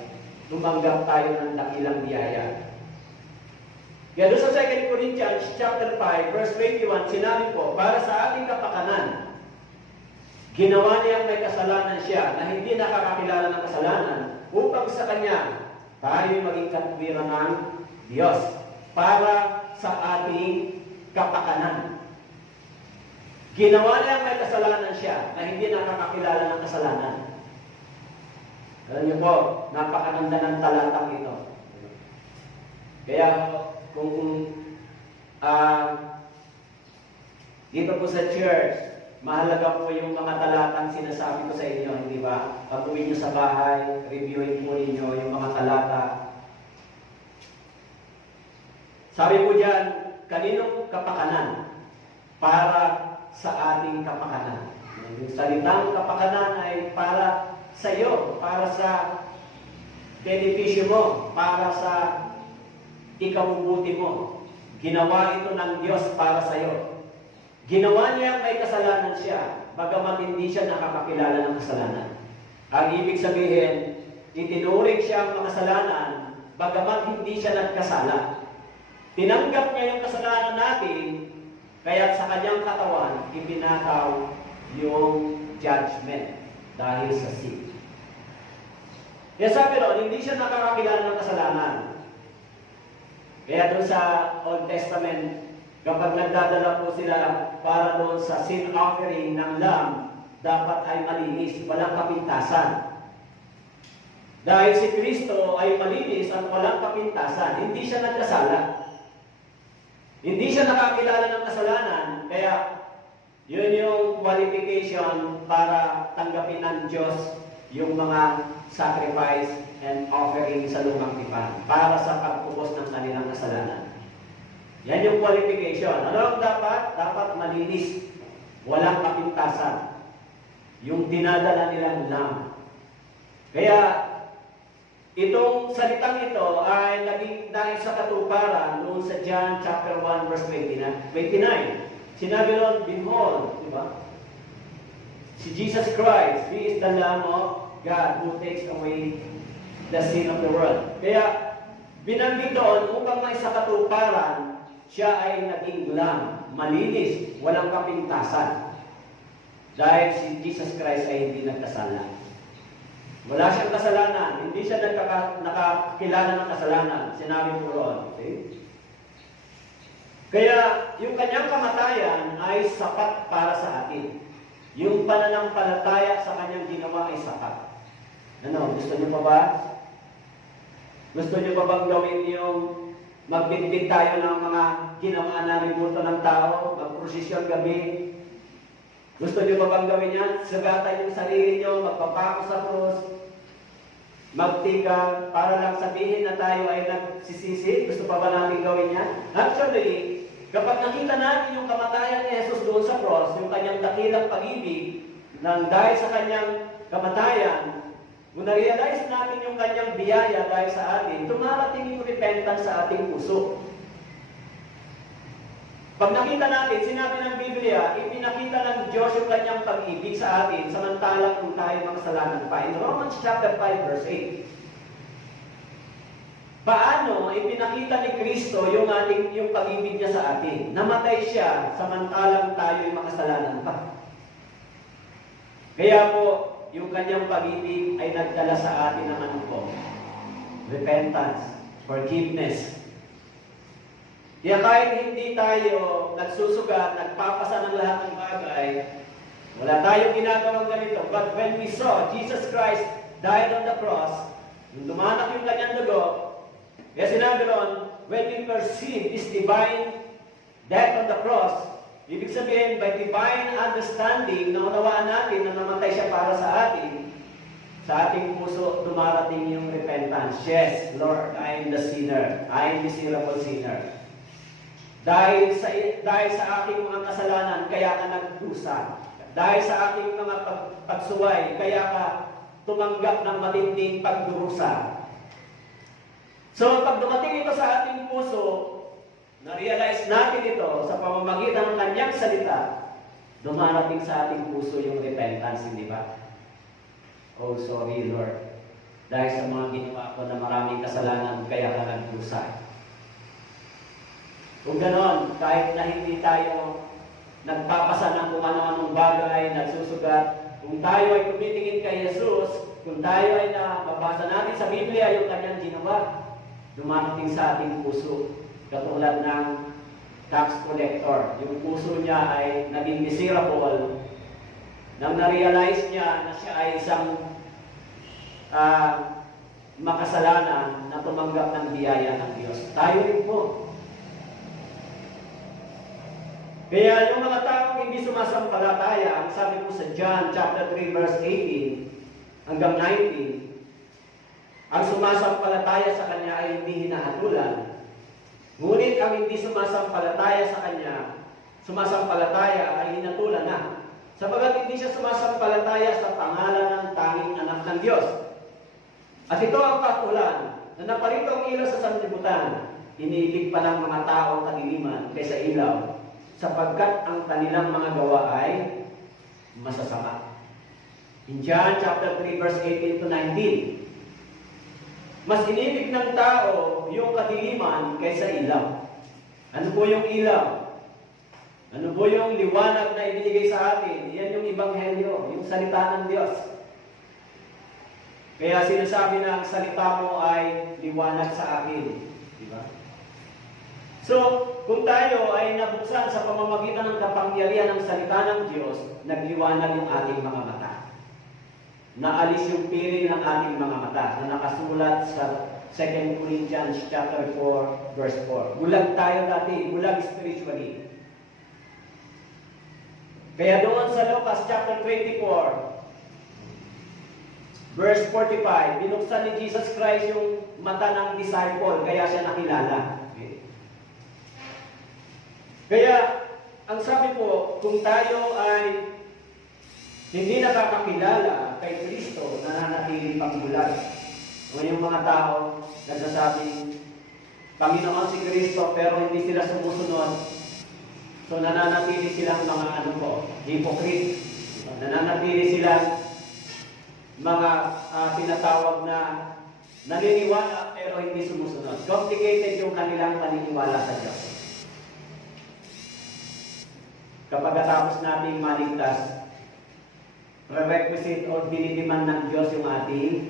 tumanggap tayo ng dakilang biyaya. Kaya doon sa 2 Corinthians chapter 5, verse 21, sinabi po, para sa ating kapakanan, ginawa niyang may kasalanan siya na hindi nakakakilala ng kasalanan upang sa Kanya tayo maging katwiran ng Diyos para sa ating kapakanan. Ginawa niyang may kasalanan siya na hindi nakakakilala ng kasalanan. Alam niyo po, napakaganda ng talatang ito. Kaya kung dito po sa church, mahalaga po yung mga talatang sinasabi ko sa inyo, hindi ba? Pag uwi nyo sa bahay, reviewin po ninyo yung mga talata. Sabi po dyan, kaninong kapakanan? Para sa ating kapakanan. Yung salitang kapakanan ay para sa iyo, para sa benepisyo mo, para sa ikabubuti mo. Ginawa ito ng Diyos para sa iyo. Ginawa niya may kasalanan siya, bagamat hindi siya nakakakilala ng kasalanan. Ang ibig sabihin, itinuring siya ang makasalanan, bagamat hindi siya nagkasala. Tinanggap niya yung kasalanan natin, kaya sa kanyang katawan, ibinataw yung judgment dahil sa sin. Kaya sabi ron, hindi siya nakakakilala ng kasalanan. Kaya doon sa Old Testament, kapag nagdadala po sila para doon sa sin offering ng lamb, dapat ay malinis, walang kapintasan. Dahil si Kristo ay malinis at walang kapintasan, hindi siya nagkasala. Hindi siya nakakilala ng kasalanan, kaya yun yung qualification para tanggapin ng Diyos yung mga sacrifice and offering sa lumang tipan para sa pagtubos ng kanilang kasalanan. Yan yung qualification. Ano ang dapat? Dapat malinis. Walang kapintasan. Yung dinadala nilang lamb. Kaya, itong salitang ito ay naging dahil sa katuparan noon sa John chapter 1 verse 29. Sinabi ron, behold, di ba? Si Jesus Christ, He is the Lamb of God who takes away the sin of the world. Kaya, binanggit doon upang may sa katuparan, siya ay naging lamb, malinis, walang kapintasan. Dahil si Jesus Christ ay hindi nagkasala. Wala siyang kasalanan, hindi siya nakakilala ng kasalanan. Sinabi po ron. Okay? Kaya, yung kanyang kamatayan ay sapat para sa atin. Yung pananampalataya sa kanyang ginawa ay sapat. Ano, gusto niyo pa ba? Gusto niyo pa bang gawin yung magbitbit tayo ng mga ginawa namin buto ng tao, magprosesyon gabi? Gusto niyo pa bang gawin yan? Sagatan yung sarili niyo, magpapako sa krus, magtika, para lang sabihin na tayo ay nagsisisi? Gusto pa ba namin gawin yan? Actually, kapag nakita natin yung kamatayan ni Jesus doon sa cross, yung kanyang dakilang pag-ibig, nang dahil sa kanyang kamatayan, Kung na-realize natin yung kanyang biyaya dahil sa atin, dumarating yung repentance sa ating puso. Pag nakita natin, sinabi ng Biblia, ipinakita ng Diyos yung kanyang pag-ibig sa atin, samantalang kung tayo makasalanan pa. In Romans chapter 5, verse 8. Paano ipinakita ni Kristo yung pag-ibig niya sa atin? Namatay siya, samantalang tayo'y makasalanan pa. Kaya po, yung kanyang pag-ibig ay nagdala sa atin ng ano po? Repentance, forgiveness. Kaya kahit hindi tayo nagsusugat, nagpapasa ng lahat ng bagay, wala tayong ginagawang ganito. But when we saw Jesus Christ died on the cross, nung dumanak yung kanyang dugo, kaya sinabi ron, when we perceive this divine death on the cross, ibig sabihin, by divine understanding, naunawaan natin na namatay siya para sa atin, sa ating puso, dumarating yung repentance. Yes, Lord, I am the sinner. I am the miserable sinner. Dahil sa aking mga kasalanan, kaya ka nagdusa. Dahil sa aking mga pagsuway, kaya ka tumanggap ng matinding pagdurusa. So, pag dumating ito sa ating puso, na-realize natin ito sa pamamagitan ng kanyang salita, dumarating sa ating puso yung repentance, hindi ba? Oh, sorry, Lord. Dahil sa mga ginawa ko na maraming kasalanan, kaya ka nagdusa. Kung ganon, kahit na hindi tayo nagpapasa ng kung ano-anong bagay, nagsusugat, kung tayo ay tumitingin kay Jesus, kung tayo ay nababasa natin sa Biblia yung kanyang ginawa, dumarating sa ating puso. Katulad ng tax collector. Yung puso niya ay naging miserable nang na-realize niya na siya ay isang makasalanan na tumanggap ng biyaya ng Diyos. Tayo rin po. Kaya yung mga taong hindi sumasampalataya, ang sabi po sa John chapter 3 verse 18 hanggang 19, ang sumasampalataya sa Kanya ay hindi hinahatulan. Ngunit ang hindi sumasampalataya sa Kanya, sumasampalataya ay hinatulan na. Sapagat hindi siya sumasampalataya sa pangalan ng tanging anak ng Diyos. At ito ang patulan, na naparito ang ilaw sa sanlibutan, iniibig pa ng mga tao ang kadiliman kaysa ilaw, sapagkat ang kanilang mga gawa ay masasama. In John chapter 3 verse 18 to 19, mas inibig ng tao yung kadiliman kaysa ilaw. Ano po yung ilaw? Ano po yung liwanag na ibinigay sa atin? Yan yung ebanghelyo, yung salita ng Diyos. Kaya sinasabi na ang salita mo ay liwanag sa akin. Di ba? So, kung tayo ay nabuksan sa pamamagitan ng kapangyarihan ng salita ng Diyos, nagliwanag yung ating mga mata. Naalis yung piring ng ating mga mata na nakasulat sa 2 Corinthians chapter 4, verse 4. Bulag tayo dati, bulag spiritually. Kaya doon sa Lucas chapter 24, verse 45, binuksan ni Jesus Christ yung mata ng disciple, kaya siya nakilala. Okay? Kaya, ang sabi po, kung tayo ay hindi nakakakilala kay Kristo, nananatili pang bulag. O yung mga tao nagsasabing, Panginoon si Kristo, pero hindi sila sumusunod. So nananatili silang mga ano po, hypocrite. Nananatili silang mga tinatawag na naniniwala pero hindi sumusunod. Complicated yung kanilang paniniwala sa Diyos. Kapag natapos nating maligtas, prerequisite o dinidiman ng Diyos yung ating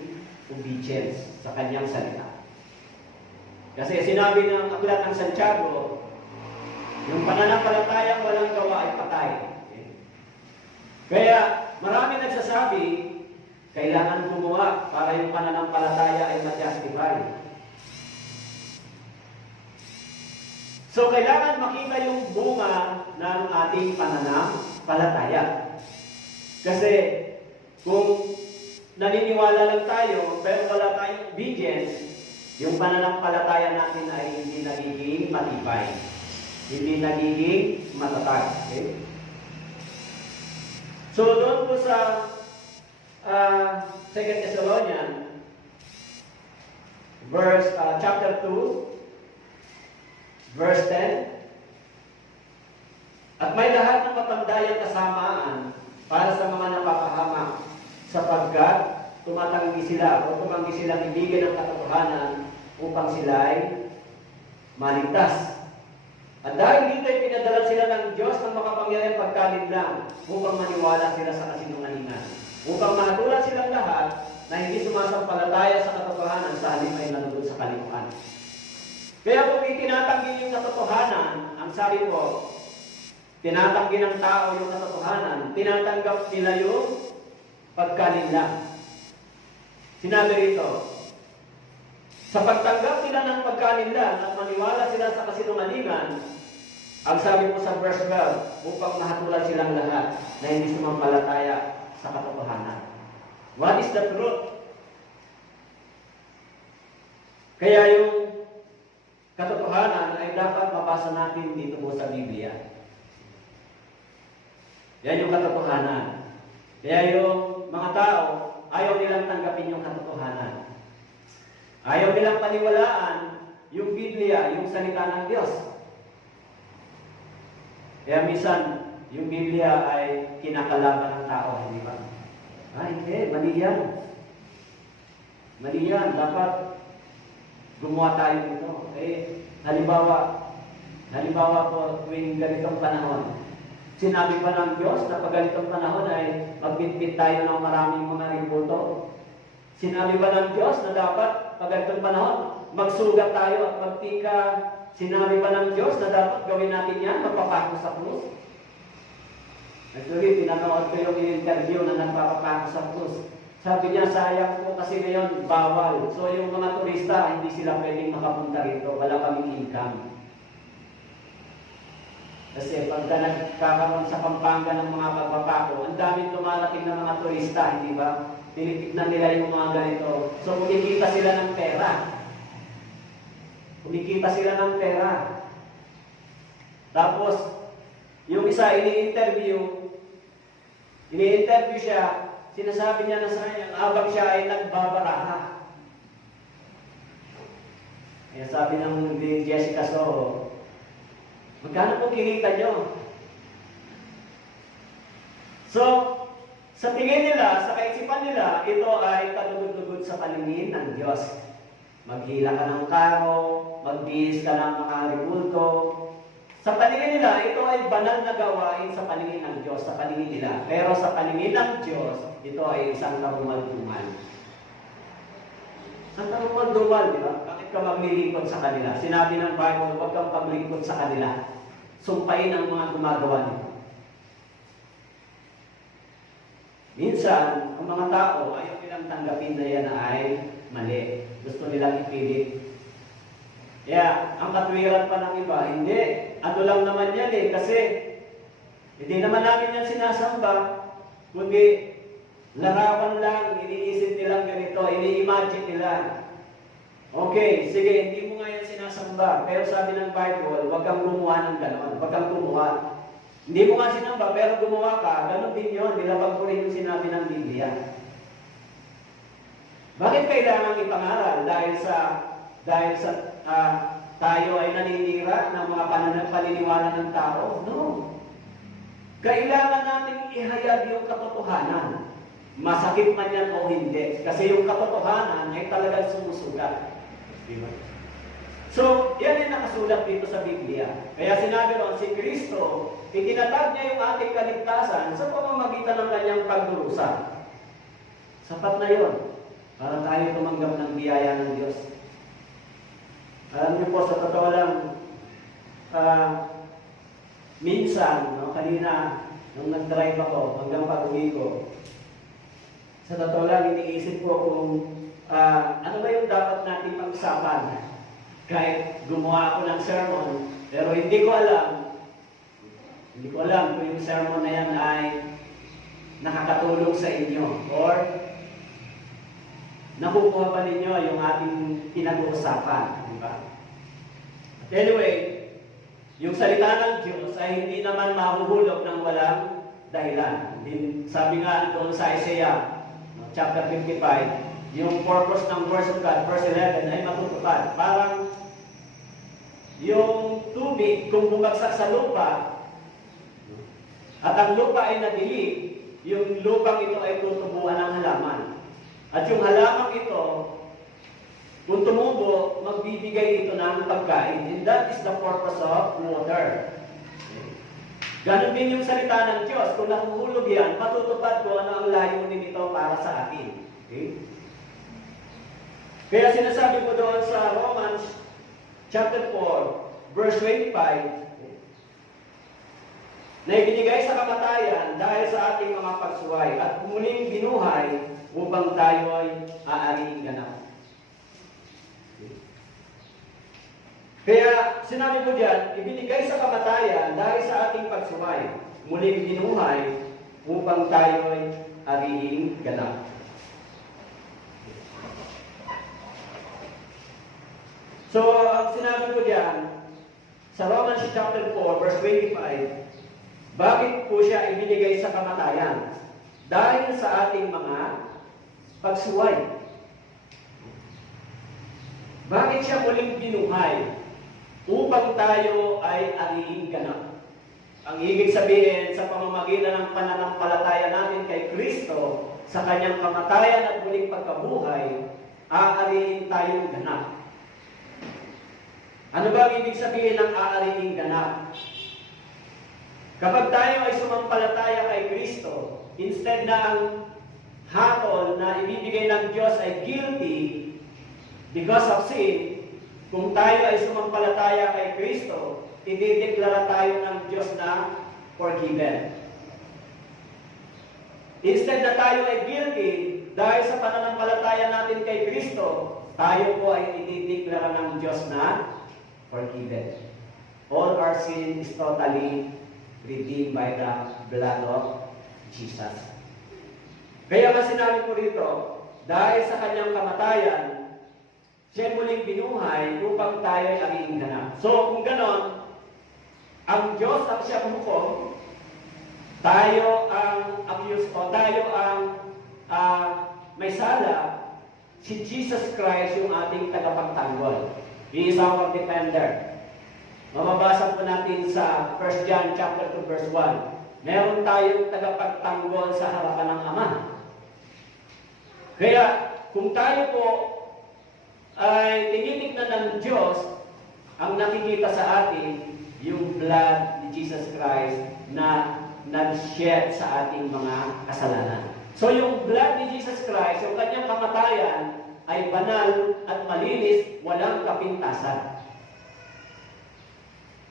obedience sa kanyang salita. Kasi sinabi ng aklat ng Santiago, yung pananampalatayang walang gawa ay patay. Okay? Kaya marami nagsasabi, kailangan gumawa para yung pananampalataya ay ma-justify. So kailangan makita yung bunga ng ating pananampalataya. Kasi kung naniniwala lang tayo pero wala tayong obedience, yung pananampalataya natin ay hindi nagiging matibay. Hindi nagiging matatag. Okay? So doon po sa 2 Thessalonians, chapter 2, verse 10, at may lahat ng mapandayang kasamaan para sa mga napapahamak, sapagkat tumanggi silang ibigin ang katotohanan upang sila ay maligtas. At dahil dito ay pinadala sila ng Diyos ng makapangyarihang pagkalinlang upang maniwala sila sa kasinungalingan, upang mahatulan silang lahat na hindi sumasampalataya sa katotohanan sa halip ay nalulod sa kalimutan. Kaya kung itinatanggi yung katotohanan, ang sabi ko, tinatanggi ng tao yung katotohanan, tinatanggap nila yung pagkalinlang. Sinabi rito, sa pagtanggap nila ng pagkalinlang at maniwala sila sa kasinungalingan, ang sabi po sa verse 12, upang mahatulan silang lahat na hindi sumampalataya sa katotohanan. What is the truth? Kaya yung katotohanan ay dapat mabasa natin dito po sa Biblia. Yan yung katotohanan. Kaya yung mga tao, ayaw nilang tanggapin yung katotohanan. Ayaw nilang paniwalaan yung Biblia, yung salita ng Diyos. Kaya minsan, yung Biblia ay kinakalaban ng tao, hindi ba? Ay, hindi, mali yan. Mali yan. Dapat gumawa tayo nito. Halimbawa po, tuwing ganitong panahon, sinabi pa ng Diyos na pag ganitong panahon ay magbitbit tayo ng maraming mga ributo. Sinabi ba ng Diyos na dapat pag ganitong panahon, magsugat tayo at magtika? Sinabi ba ng Diyos na dapat gawin natin yan, magpapako sa krus? Actually, pinanood ko yung interview na nagpapapako sa krus. Sabi niya, sayang po kasi ngayon, bawal. So yung mga turista, hindi sila pwedeng makapunta rito. Wala kaming income. Kasi pagka nagkakaroon sa Pampanga ng mga pagpapako, ang daming dumarating ng mga turista, hindi ba? Tinitignan nila yung mga ganito. So kumikita sila ng pera. Kumikita sila ng pera. Tapos, yung isa, ini-interview siya, sinasabi niya na sa kanya, habang siya ay nagbabaraha. Kaya sabi ng Jessica Soho, magkano po kinita nyo? So, sa tingin nila, sa kaisipan nila, ito ay kalugod-lugod sa paningin ng Diyos. Maghila ka ng karo, magbihis ka ng mga ribulto. Sa paningin nila, ito ay banal na gawain sa paningin ng Diyos, sa paningin nila. Pero sa paningin ng Diyos, ito ay isang karumal-dumal. Isang karumal-dumal, di ba? Bakit ka maglilingkod sa kanila? Sinabi ng Bible, huwag kang paglingkod sa kanila. Sumpain ang mga gumagawa nito. Minsan, ang mga tao, ayaw nilang tanggapin na yan ay mali. Gusto nilang ipilit. Kaya, ang katwiran pa ng iba, hindi. Ano lang naman yan kasi hindi naman namin yan sinasamba, kundi larawan lang, iniisip nilang ganito, ini-imagine nila. Okay, sige, hindi mo nga yan sinasamba, pero sabi ng Bible, huwag kang gumawa ng gano'n, huwag kang gumawa. Hindi mo nga sinamba, pero gumawa ka, gano'n din yun, nilabag ko rin yung sinabi ng Biblia. Bakit kailangan ipangaral? Dahil sa tayo ay naninira ng mga paniniwala ng tao? No. Kailangan natin ihayag yung katotohanan. Masakit man yan o hindi. Kasi yung katotohanan ay talagang sumusugat. Diba? So, yan ay nakasulat dito sa Biblia. Kaya sinabi ron, si Kristo, itinatag niya yung ating kaligtasan sa pamamagitan ng kanyang pagdurusa. Sapat na yon para tayo tumanggap ng biyaya ng Diyos. Alam niyo po, sa totoo lang, minsan, kanina, nung nag-drive ako, hanggang pag-uwi ko, sa totoo lang, iniisip ko kung ano ba yung dapat natin pag-usapan. Kahit gumawa ako ng sermon, pero hindi ko alam kung yung sermon na yan ay nakakatulong sa inyo or nakukuha pa ninyo yung ating pinag-uusapan. Diba? Anyway, yung salita ng Diyos ay hindi naman mahuhulog ng walang dahilan. Sabi nga doon sa Isaiah, chapter 55, yung purpose ng verse of God, verse 11, ay matutupad. Parang yung tubig, kung bumagsak sa lupa, at ang lupa ay nadilig, yung lupang ito ay tutubuan ng halaman. At yung halamang ito, kung tumubo, magbibigay ito ng pagkain. And that is the purpose of water. Ganon din yung salita ng Diyos. Kung nahuhulog yan, matutupad ko ano ang layunin nito para sa atin. Okay? Kaya sinasabi ko doon sa Romans chapter 4, verse 25, na ibinigay sa kamatayan dahil sa ating mga pagsuway at muling binuhay upang tayo ay aariing ganap. Kaya sinabi ko diyan, ibinigay sa kamatayan dahil sa ating pagsuway, muling binuhay upang tayo ay aariing ganap. So, ang sinabi ko diyan, sa Romans chapter 4, verse 25, bakit po siya ibinigay sa kamatayan? Dahil sa ating mga pagsuway. Bakit siya muling binuhay? Upang tayo ay ariing ganap. Ang ibig sabihin, sa pamamagitan ng pananampalataya natin kay Kristo, sa kanyang kamatayan at muling pagkabuhay, aariing tayong ganap. Ano ba ang ibig sabihin ng aariing ganap? Kapag tayo ay sumampalataya kay Kristo, instead na ang hatol na ibibigay ng Diyos ay guilty because of sin, kung tayo ay sumampalataya kay Kristo, idideklara tayo ng Diyos na forgiven. Instead na tayo ay guilty, dahil sa pananampalataya natin kay Kristo, tayo po ay idideklara ng Diyos na forgiven. All our sin is totally redeemed by the blood of Jesus. Kaya nga sinabi ko rito, dahil sa kanyang kamatayan, siya muling binuhay upang tayo ay ariing ganap. So, kung ganon, ang Diyos ang siyang hukom, tayo ang accused o tayo ang may sala, si Jesus Christ yung ating tagapagtanggol. He is our defender. Mababasa po natin sa 1 John chapter 2 verse 1. Meron tayong tagapagtanggol sa harapan ng Ama. Kaya kung tayo po ay tinitignan ng Diyos, ang nakikita sa atin yung blood ni Jesus Christ na nag-shed sa ating mga kasalanan. So yung blood ni Jesus Christ, yung kanyang kamatayan ay banal at malinis, walang kapintasan.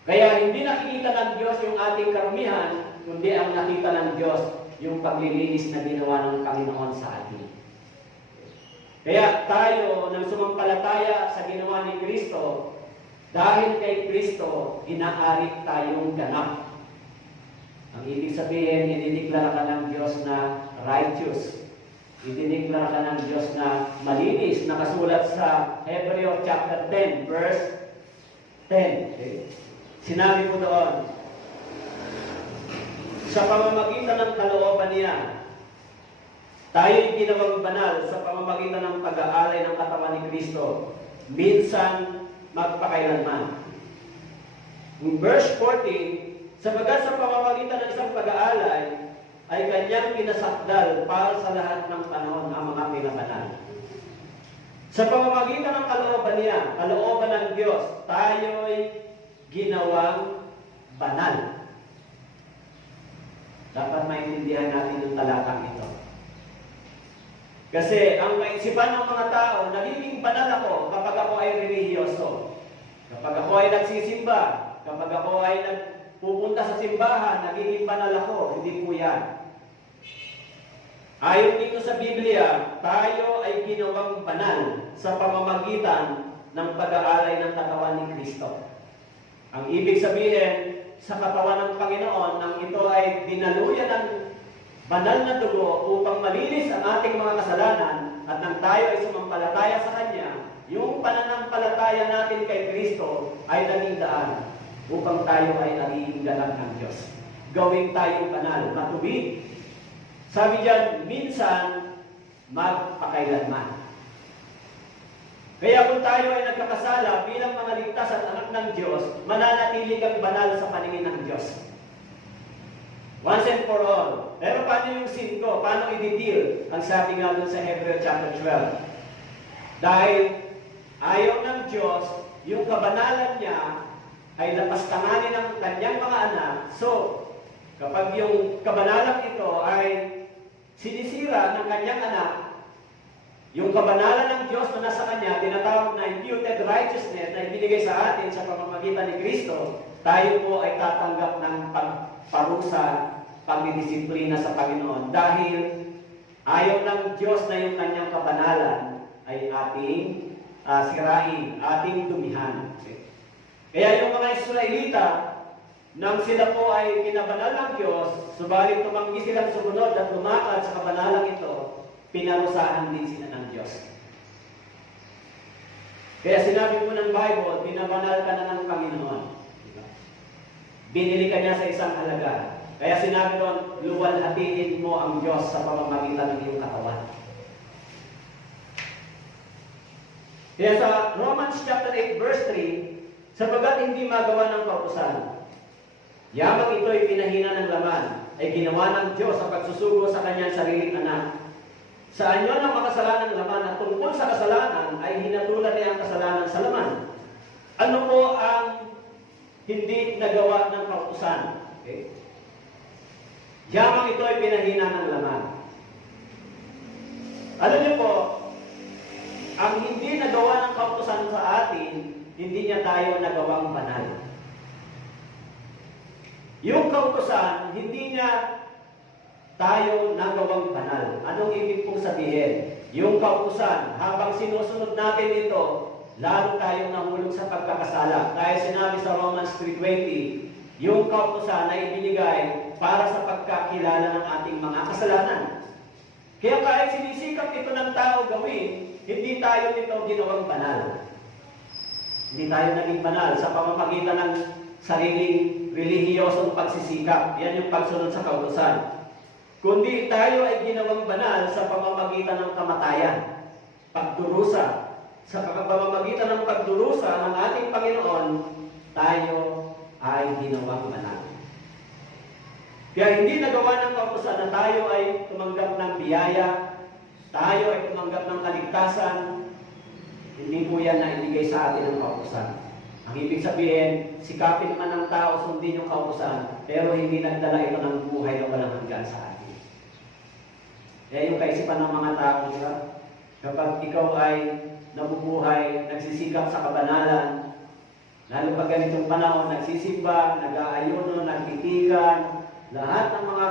Kaya hindi nakikita ng Diyos yung ating karumihan, kundi ang nakita ng Diyos yung paglilinis na ginawa ng Panginoon sa atin. Kaya tayo, nang sumampalataya sa ginawa ni Kristo, dahil kay Kristo, inaarik tayong ganap. Ang ibig sabihin, idideklara ka ng Diyos na righteous. Idideklara ka ng Diyos na malinis, nakasulat sa Hebreo chapter 10, verse 10. Okay? Sinabi ko doon, sa pamamagitan ng kalooban niya, tayo'y ginawang banal sa pamamagitan ng pag-aalay ng katawan ni Kristo, minsan magpakailanman. In verse 14, sabagat sa pamamagitan ng isang pag-aalay, ay kanyang pinasakdal para sa lahat ng panahon ang mga pinabanal. Sa pamamagitan ng kalooban niya, kalooban ng Diyos, tayo'y ginawang banal. Dapat maintindihan natin yung talatang ito. Kasi ang kaisipan ng mga tao, nagiging banal ako kapag ako ay relihiyoso. Kapag ako ay nagsisimba, kapag ako ay nagpupunta sa simbahan, nagiging banal ako. Hindi po yan. Ayon dito sa Biblia, tayo ay ginawang banal sa pamamagitan ng pag-aalay ng katawan ni Kristo. Ang ibig sabihin, sa katawan ng Panginoon, nang ito ay binaluyan ng banal na dugo upang malinis ang ating mga kasalanan at nang tayo ay sumampalataya sa Kanya, yung pananampalataya natin kay Kristo ay naging daan upang tayo ay ariing ganap ng Diyos. Gawing tayo banal, matuwid. Sabi diyan, minsan magpakailanman. Kaya kung tayo ay nagkakasala bilang mga ligtas at anak ng Diyos, mananatili kang banal sa paningin ng Diyos. Once and for all. Pero paano yung sin ko? Paano i-deal? Ang sabi nga doon sa Hebrew chapter 12. Dahil ayaw ng Diyos, yung kabanalan niya ay lapastanganin ng kanyang mga anak. So, kapag yung kabanalan ito ay sinisira ng kanyang anak, yung kabanalan ng Diyos na nasa Kanya, tinatawag na imputed righteousness na ibinigay sa atin sa pamamagitan ni Kristo, tayo po ay tatanggap ng pagparusa, pagdidisiplina sa Panginoon. Dahil ayaw ng Diyos na yung Kanyang kabanalan ay ating sirain, ating dumihan. Kaya yung mga Israelita, nang sila po ay kinabanal ng Diyos, subalit tumanggi silang sumunod at lumakad sa kabanalang ito, pinarusahan din sila ng Diyos. Kaya sinabi po ng Bible, binabanal ka na ng Panginoon. Binili ka niya sa isang halaga. Kaya sinabi doon, luwalhatiin mo ang Diyos sa pamamagitan ng iyong katawan. Kaya sa Romans chapter 8 verse 3, sapagat hindi magawa ng kautusan, yamang ito ay pinahina ng laman, ay ginawa ng Diyos sa pagsusugo sa kanyang sariling anak. Sa anyo ng makasalanan ng laman at tungkol sa kasalanan ay hinatulan niya ang kasalanan sa laman. Ano po ang hindi nagawa ng kautusan? Okay? Yamang ito ay pinahina ng laman. Alam niyo po, ang hindi nagawa ng kautusan sa atin, hindi niya tayo nagawang banal. Yung kautusan, hindi niya tayo nagawang banal. Anong ibig pong sabihin? Yung kautusan, habang sinusunod natin ito, lalo tayong nahulog sa pagkakasala. Dahil sinabi sa Romans 3:20, yung kautusan ay ibinigay para sa pagkakilala ng ating mga kasalanan. Kaya kahit sinisikap ito ng tao gawin, hindi tayo nito ginawang banal. Hindi tayo naging banal sa pamamagitan ng sariling relihiyosong pagsisikap. Yan yung pagsunod sa kautusan. Kundi tayo ay ginawang banal sa pamamagitan ng kamatayan, pagdurusa. Sa pamamagitan ng pagdurusa ng ating Panginoon, tayo ay ginawang banal. Kaya hindi nagawa ng kautusan na tayo ay tumanggap ng biyaya, tayo ay tumanggap ng kaligtasan, hindi po yan na ibigay sa atin ng kautusan. Ang ibig sabihin, sikapin man ng tao sundin yung kautusan, pero hindi nagdala ito ng buhay na walang hanggan sa atin. Kaya yung kaisipan ng mga tao, diba? Kapag ikaw ay nabubuhay, nagsisikap sa kabanalan, lalo pag ganitong panahon, nagsisimba, nag-aayuno, nagtitigan, lahat ng mga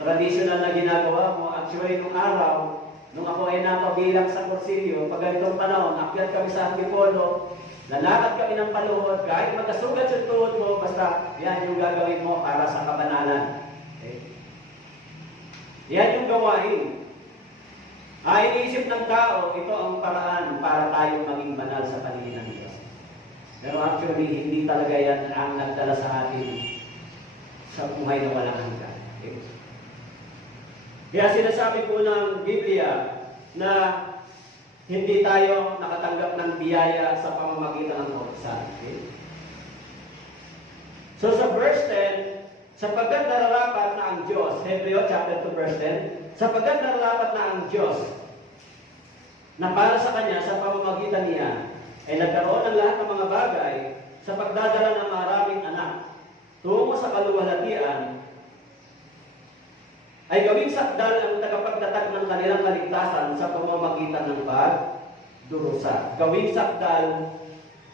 traditional na ginagawa mo, actually nung araw, nung ako ay napabilang sa kursilyo, pag ganitong panahon, akyat kami sa Antipolo, lalakad kami ng paluhod, kahit magkasugat sa tuhod mo, basta yan yung gagawin mo para sa kabanalan. Okay? Yan yung gawain. Iniisip ng tao, ito ang paraan para tayo maging banal sa paningin ng Diyos. Pero actually, hindi talaga yan ang nagdala sa atin sa buhay na walang hanggan. Okay? Kaya sinasabi po ng Biblia na hindi tayo nakatanggap ng biyaya sa pamamagitan ng kautusan. Okay? So sa verse 10, sapagkat nararapat na ang Diyos, Hebreo chapter 2 verse 10, sapagkat nararapat na ang Diyos na para sa Kanya sa pamamagitan niya ay nagkaroon ng lahat ng mga bagay sa pagdadala ng maraming anak tungo sa kaluwalhatian ay gawing sakdal ang tagapagtatag ng kanilang kaligtasan sa pamamagitan ng pagdurusa. Gawing sakdal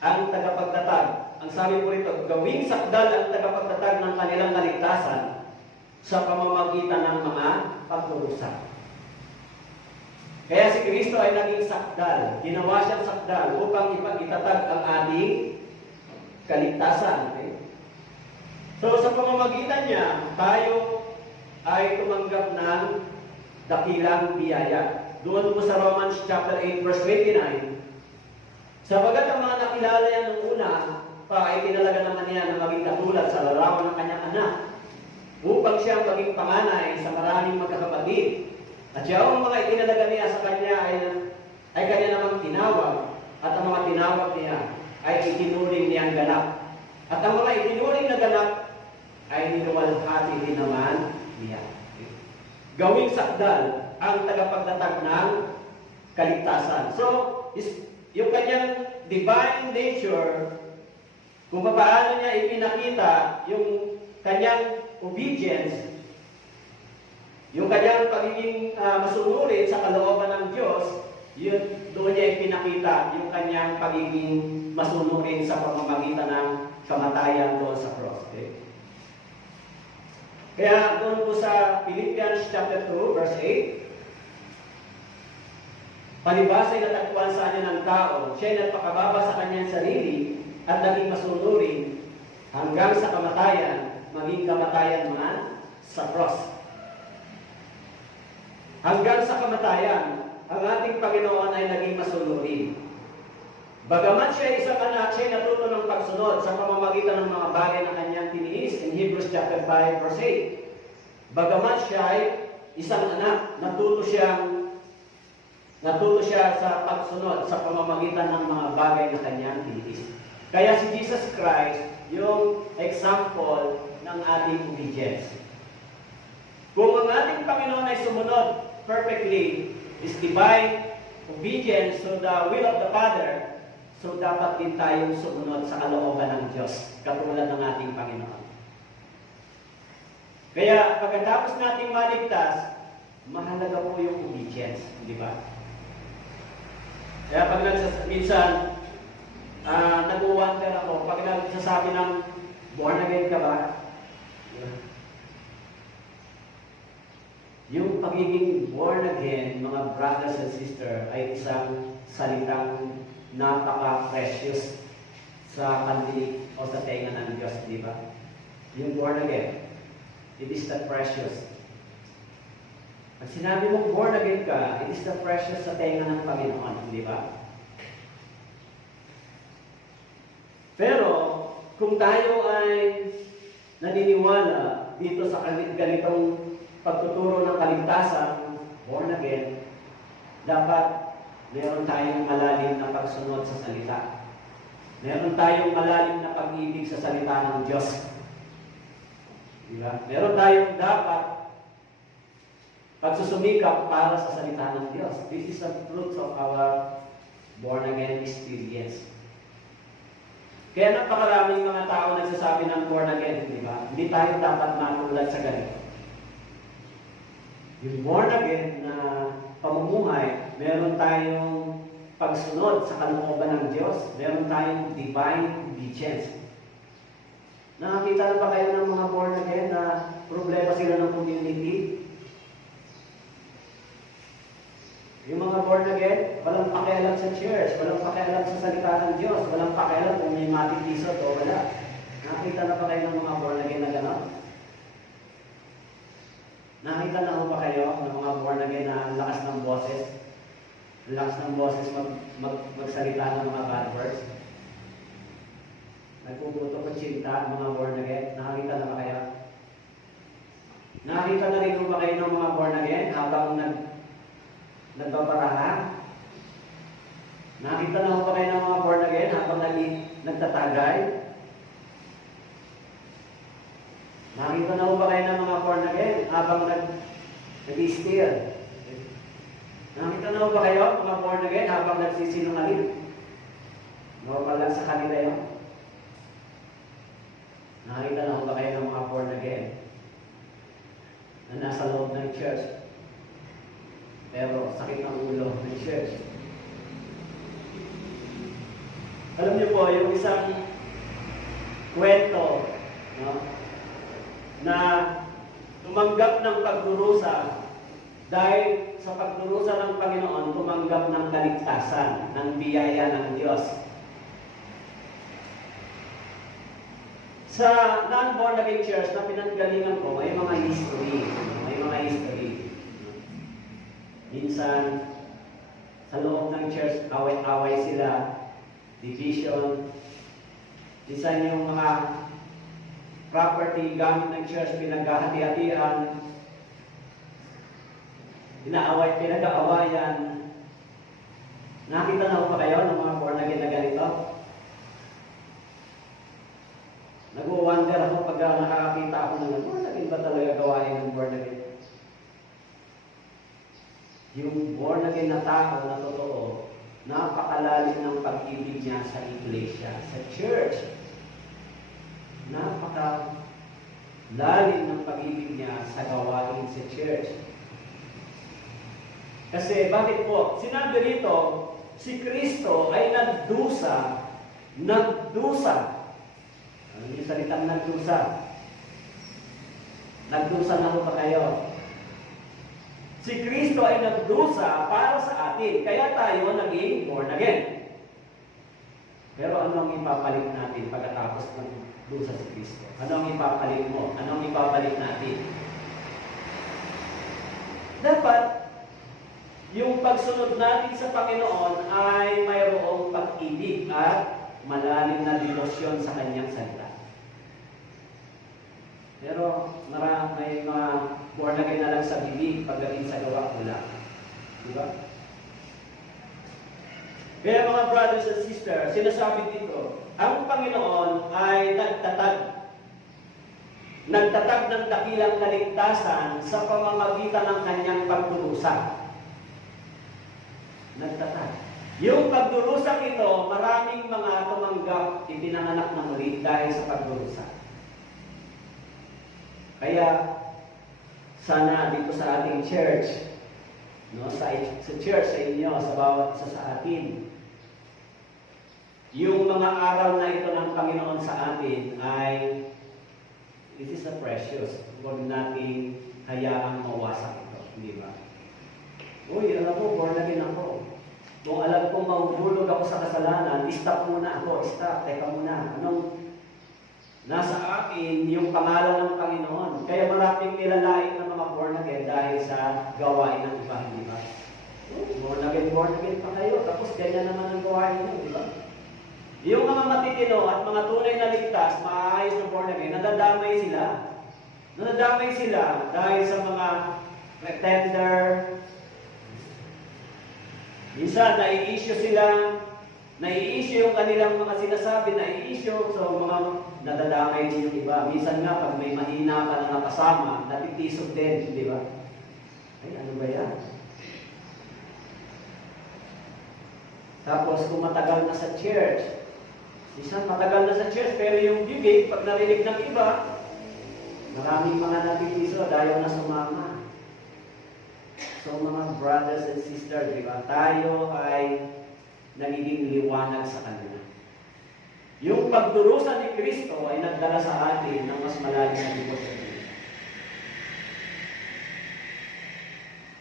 ang tagapagtatag. Ang sabi po rito, gawing sakdal ang tagapagtatag ng kanilang kaligtasan sa pamamagitan ng mga pagdurusa. Kaya si Kristo ay naging sakdal. Ginawa siyang sakdal upang ipag-itatag ang ating kaligtasan. Okay? So sa pamamagitan niya, tayo ay tumanggap ng dakilang biyaya. Doon po sa Romans chapter 8 verse 29, sapagat ang mga nakilala yan nung una, ay tinalaga naman niya na maging katulad sa larawan ng kanyang anak, upang siyang maging panganay sa maraming magkakapatid. At siya ang mga itinalaga niya sa kanya ay kanya namang tinawag, at ang mga tinawag niya ay itinuring niyang ganap. At ang mga itinuring na ganap ay niluwalhati din naman niya. Gawing sakdal ang tagapagtatag ng kaligtasan. So, yung kanyang divine nature, kung paano niya ipinakita yung kanyang obedience, yung kanyang pagiging masunurin sa kalooban ng Diyos, yun, doon niya ipinakita yung kanyang pagiging masunurin sa pamamagitan ng kamatayan doon sa cross. Okay? Kaya doon po sa Philippians chapter 2, verse 8, palibhas ay natagpuan sa kanya ng tao, siya'y nagpakababa sa kanyang sarili at naging masunurin hanggang sa kamatayan, maging kamatayan man sa cross. Hanggang sa kamatayan, ang ating Panginoon ay naging masunurin. Bagamat siya ay isang anak, siya ay natuto ng pagsunod sa pamamagitan ng mga bagay na kanyang tiniis in Hebrews chapter 5, verse 8. Bagamat siya ay isang anak, natuto siya sa pagsunod sa pamamagitan ng mga bagay na kanyang tiniis. Kaya si Jesus Christ, yung example ng ating obedience. Kung ang ating Panginoon ay sumunod perfectly, is divine obedience to the will of the Father, so dapat din tayong sumunod sa kalooban ng Diyos, katulad ng ating Panginoon. Kaya pagkatapos nating maligtas, mahalaga po yung obedience, di ba? Kaya pag minsan, nag-wonder ako, pag nagsasabi ng born again ka ba? Yung pagiging born again, mga brothers and sisters, ay isang salitang napaka-precious sa kandilig o sa tenga ng Diyos, di ba? Yung born again, it is the precious. Pag sinabi mong born again ka, it is the precious sa tenga ng Panginoon, di ba? Pero, kung tayo ay naniniwala dito sa ganitong pagtuturo ng kaligtasan, born again, dapat meron tayong malalim na pagsunod sa salita. Meron tayong malalim na pag-ibig sa salita ng Diyos. Diba? Meron tayong dapat pagsusumikap para sa salita ng Diyos. This is the fruit of our born again experience. Kaya napakaraming mga tao nagsasabi ng born again, di ba? Hindi tayo dapat matulad sa ganito. Yung born again na pamumuhay, meron tayong pagsunod sa kalooban ng Diyos, meron tayong divine obedience. Nakakita na ba kayo ng mga born again na problema sila ng community? Yung mga born again, walang pakialam sa church, walang pakialam sa salita ng Diyos, walang pakialam kung may matitisot o wala. Nakakita na ba kayo ng mga born again na gano'n? Nakita na ho ba kayo ng mga born again na ang lakas ng boses? Ang lakas ng boses magsalita ng mga bad words? Nagpuputo ko cinta ang mga born again? Nakakita na ba kayo? Nakakita na rin ho ba kayo ng mga born again habang nagbabaraha? Nakakita na ho ba kayo ng mga born again habang nagtatagay? Nakita na ho ba kayo ng mga born again habang nag-steal? Nakita na ho ba kayo mga born again habang nagsisinungaling? Normal lang sa kanila yun. Nakita na ho ba kayo ng mga born again na nasa loob ng church? Pero sakit ang ulo ng church. Alam niyo po, yung isang kwento, no? Na tumanggap ng pagdurusa dahil sa pagdurusa ng Panginoon, tumanggap ng kaligtasan, ng biyaya ng Diyos. Sa non-born again church na pinanggalingan ko, may mga history. Minsan, sa loob ng church, away-away sila, division. Minsan yung mga property gamit ng church pinaghahati-hatian. inaaway, pinag-aawayan. Nakita na ba kayo ng mga born again na ganito? Nag-wonder ako pag nakakakita ako ng born again ba talaga gawain ng born again? Yung born again na tao na totoo, napakalalim ng pag-ibig niya sa iglesia, sa church. Napakalalim ng pag-ibig niya sa gawain sa church. Kasi bakit po? Sinabi rito, si Kristo ay nagdusa. Ano yung salitang nagdusa? Nagdusa na po ba kayo? Si Kristo ay nagdusa para sa atin, kaya tayo naging born again. Pero anong ipapalit natin pagkatapos ng dusa si Kristo? Anong ipapalit mo? Anong ipapalit natin? Dapat, yung pagsunod natin sa Panginoon ay mayroong pag-ibig at malalim na devosyon sa Kanyang salita. Pero may mga born again na lang sa bibig, pagdating sa gawa, wala. Diba? Kaya mga brothers and sisters, sinasabi dito, ang Panginoon ay nagtatag ng dakilang kaligtasan sa pamamagitan ng Kanyang pagdurusa. Nagtatag. Yung pagdurusa ito, maraming mga tumanggap, ipinanganak na muli dahil sa pagdurusa. Kaya, sana dito sa ating church, no, sa church, sa inyo, sa bawat isa sa atin, yung mga araw na ito ng Panginoon sa atin ay, it is a precious. Huwag nating hayaang mawasak ito. Hindi ba? Uy, alam mo, born again ako. Kung alam kong mahuhulog ako sa kasalanan, stop muna ako. Stop, teka muna. Nasa akin yung pangalan ng Panginoon. Kaya maraming nilalain ng mga born again dahil sa gawain ng iba, di ba? Born again pa kayo. Tapos ganyan naman ang gawain nyo, di ba? Yung mga matitino at mga tunay na ligtas, maayos na born again, nadadamay sila. Nadadamay sila dahil sa mga pretender. Minsan, nai-issue sila. Nai-issue yung kanilang mga sinasabi, nai-issue. So, mga nadadamay din yung iba. Minsan nga, pag may mahina ka na nakasama, natitisog din, di ba? Ay, ano ba yan? Tapos, kung matagal na sa church, minsan matagal na sa church, pero yung bibig, pag narinig ng iba, maraming mga natitisog, ayaw na sumama. So, mga brothers and sisters, di ba? Tayo ay nagiging liwanag sa kanila. Yung pagdurusa ni Kristo ay nagdala sa atin ng mas malalim na devosyon.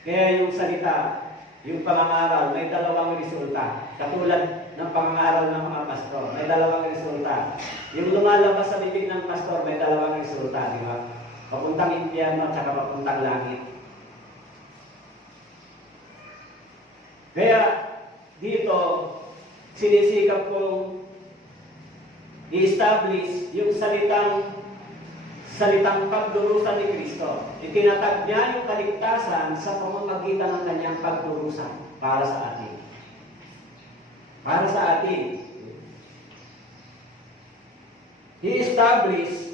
Kaya yung salita, yung pangangaral, may dalawang resulta. Katulad ng pangangaral ng mga pastor, may dalawang resulta. Yung lumalabas sa bibig ng pastor, may dalawang resulta, di ba? Papuntang impyerno at saka papuntang langit. Kaya dito, sinisikap kong i-establish yung salitang pagdurusa ni Kristo. Itinatag niya yung kaligtasan sa pamamagitan ng kanyang pagdurusa para sa atin. Para sa atin. He established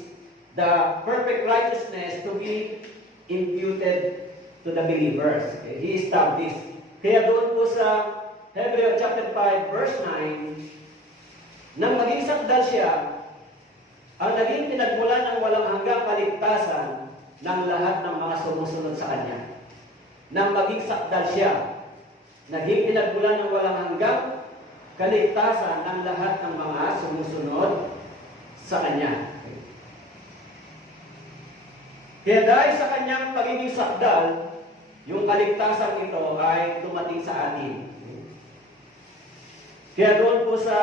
the perfect righteousness to be imputed to the believers. Okay? He established. Kaya doon po sa Hebrew chapter 5 verse 9, nang maging sakdal siya, ang naging pinagmulan ng walang hanggang kaligtasan ng lahat ng mga sumusunod sa Kanya. Nang maging sakdal siya, naging pinagmulan ng walang hanggang kaligtasan ng lahat ng mga sumusunod sa Kanya. Kaya dahil sa Kanyang pagiging sakdal, yung kaligtasan ito ay dumating sa atin. Kaya doon po sa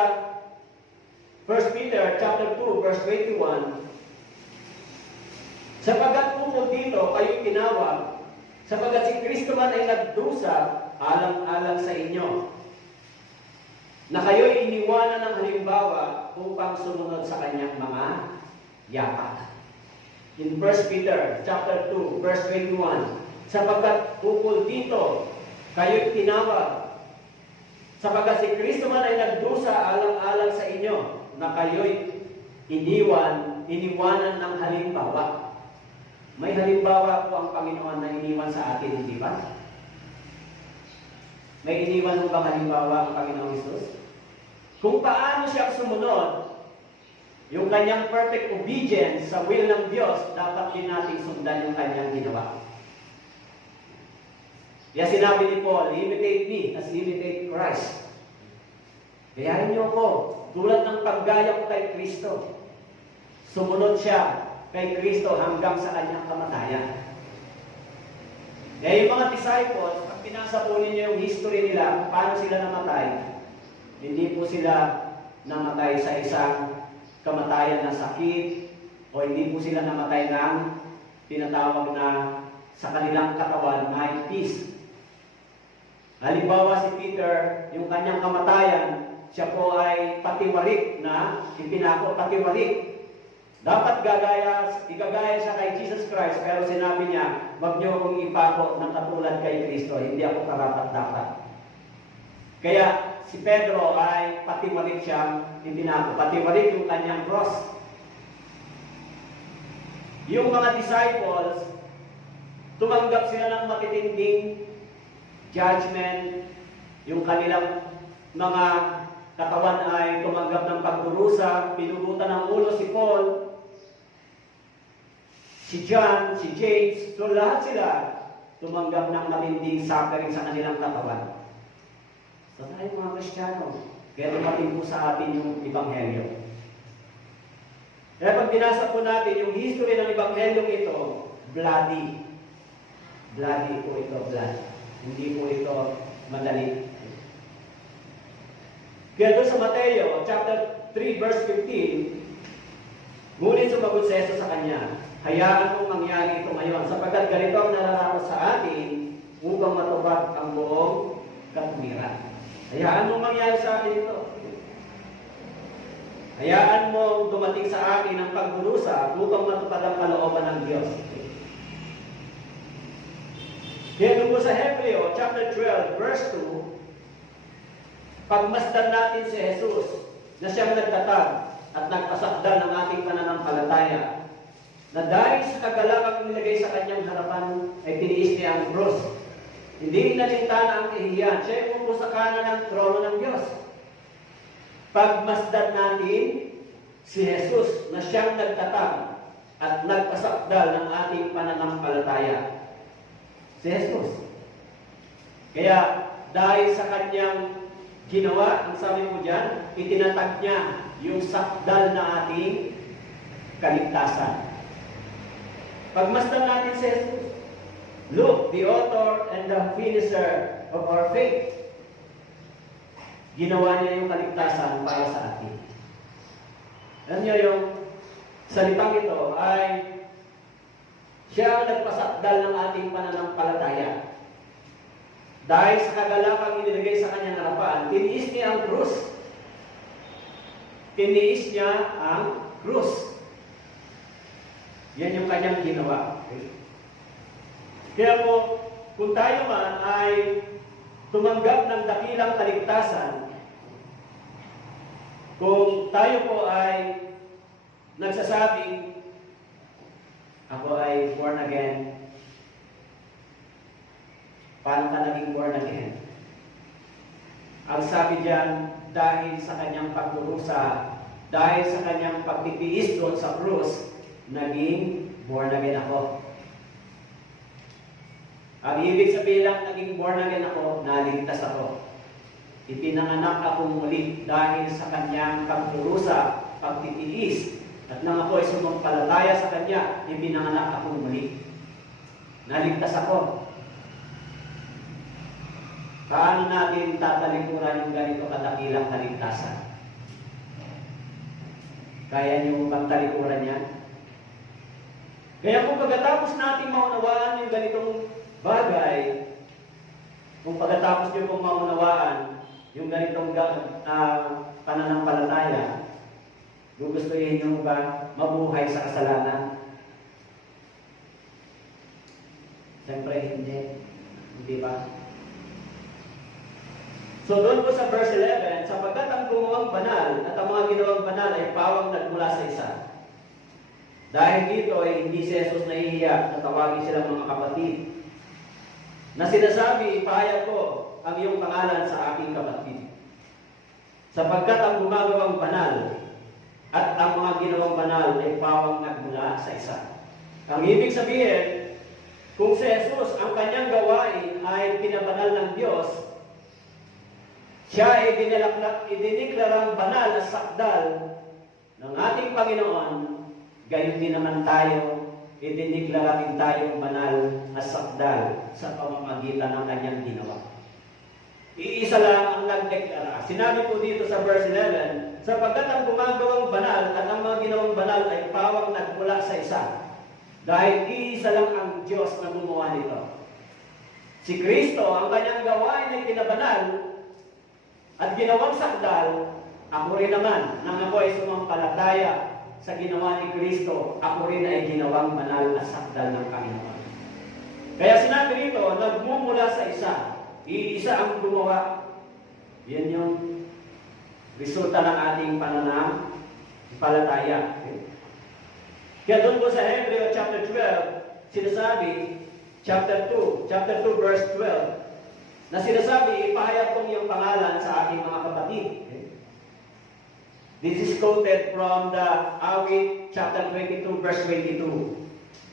1 Peter chapter 2 verse 21, sapagkat po dito kayo tinawag, sapagkat si Kristo man ay nagdusa alang-alang sa inyo, na kayo'y iniwanan ng halimbawa upang sumunod sa kanyang mga yapak. In 1 Peter chapter 2 verse 21, sapagkat ukol dito, kayo'y tinawag. Sapagkat si Kristo man ay nagdusa alang-alang sa inyo, na kayo'y iniwanan ng halimbawa. May halimbawa po ang Panginoon na iniwan sa atin, hindi ba? May iniwan mo bang halimbawa ang Panginoong Hesus? Kung paano siya sumunod, yung kanyang perfect obedience sa will ng Diyos, dapat din natin sundan yung kanyang ginawa. Kaya sinabi ni Paul, imitate me as imitate Christ. Gayahin niyo ako, tulad ng paggaya ko kay Kristo. Sumunod siya kay Kristo hanggang sa kanyang kamatayan. Kaya yung mga disciples, pag pinasa po ninyo yung history nila, kung paano sila namatay, hindi po sila namatay sa isang kamatayan na sakit, o hindi po sila namatay ng tinatawag na sa kanilang katawan may peace. Halimbawa si Peter, yung kanyang kamatayan, siya po ay patiwarik na ipinako, patiwarik. Dapat igagaya siya kay Jesus Christ, pero sinabi niya, wag niyo akong ipako ng katulad kay Kristo, hindi ako karapat-dapat. Kaya si Pedro ay patiwarik siyang ipinako, patiwarik yung kanyang cross. Yung mga disciples, tumanggap sila ng matitinding judgment, yung kanilang mga katawan ay tumanggap ng pagdurusa, pinugutan ng ulo si Paul, si John, si James, so lahat sila tumanggap ng matinding suffering sa kanilang katawan. So tayo mga Kristiyano, kaya dumating po sa atin yung Ebanghelyo. Kaya pag binasa po natin yung history ng Ebanghelyo ito, bloody. Bloody po ito, blood. Hindi po ito madali. Kaya doon sa Mateo, chapter 3, verse 15, ngunit sumagot si Jesus sa kanya, hayaan mong mangyari ito ngayon, sapagkat ganito ang nararapat sa atin upang matupad ang buong katuwiran. Hayaan mong mangyari sa akin ito. Hayaan mong dumating sa akin ang pagdurusa upang matupad ang kalooban ng Diyos. Kaya doon po sa Hebreo, chapter 12, verse 2, pagmasdan natin si Jesus na siyang nagtatag at nagpasakdal ng ating pananampalataya, na dahil sa kagalakang nilagay sa kanyang harapan ay tiniis niya ang krus. Hindi inalintana ang kahihiyan. Siya ay umupo sa kanan ng trono ng Diyos. Pagmasdan natin si Jesus na siyang nagtatag at nagpasakdal ng ating pananampalataya. Si Jesus. Kaya dahil sa kanyang ginawa, ang sabi mo dyan, itinatag niya yung sakdal na ating kaligtasan. Pagmasdan natin si Jesus, look, the author and the finisher of our faith. Ginawa niya yung kaligtasan para sa atin. Alam niyo yung salitang ito ay siya ang nagpasakdal ng ating pananampalataya. Dahil sa kagalakang inilagay sa kanyang harapan, tiniis niya ang krus. Tiniis niya ang krus. Yan yung kanyang ginawa. Okay? Kaya po, kung tayo man ay tumanggap ng dakilang kaligtasan, kung tayo po ay nagsasabing, ako ay born again, paano ka naging born again? Ang sabi diyan, dahil sa kanyang pagdurusa, dahil sa kanyang pagtitiis doon sa krus, naging born again ako. Ang ibig sabihin lang, naging born again ako, naligtas ako. Ipinanganak akong muli dahil sa kanyang pagdurusa, pagtitiis, at nang ako ay sumampalataya sa kanya, ipinanganak akong muli. Naligtas ako. Paano natin tatalikuran yung ganito kadakilang kaligtasan? Kaya niyo bang talikuran yan? Kaya kung pagkatapos natin maunawaan yung ganitong bagay, kung pagkatapos niyo pong maunawaan yung ganitong pananampalataya, gugustuhin niyo ba mabuhay sa kasalanan? Siyempre hindi. Hindi ba? So doon po sa verse 11, sapagkat ang gumawang banal at ang mga ginawang banal ay pawang nagmula sa isa. Dahil dito ay hindi si Jesus nahihiya na tawagin silang mga kapatid. Na sinasabi, ipahayag ko ang iyong pangalan sa aking kapatid. Sapagkat ang gumagawang banal at ang mga ginawang banal ay pawang nagmula sa isa. Ang ibig sabihin, kung si Jesus ang kanyang gawain ay pinabanal ng Diyos, siya ay idiniklarang banal na sakdal ng ating Panginoon, gayon din naman tayo, idiniklara din tayong banal na sakdal sa pamamagitan ng kanyang ginawa. Iisa lang ang nagdeklara. Sinabi po dito sa verse 11, sapagkat ang gumagawang banal at ang mga ginawang banal ay pawang nagmula sa isa. Dahil iisa lang ang Diyos na gumawa nito. Si Kristo, ang kanyang gawain ay pinabanal at ginawang sakdal. Ako rin naman, nang ako ay sumampalataya sa ginawa ni Kristo, ako rin ay ginawang banal na sakdal ng Panginoon. Kaya sinabi rito, nagmumula sa isa. Iisa ang gumawa. Yan yung resulta ng ating pananampalataya. Kaya doon po sa Hebrew chapter 12, sinasabi, chapter 2 verse 12, na sinasabi, ipahayag kong iyong pangalan sa aking mga kapatid. This is quoted from the Awit chapter 22 verse 22.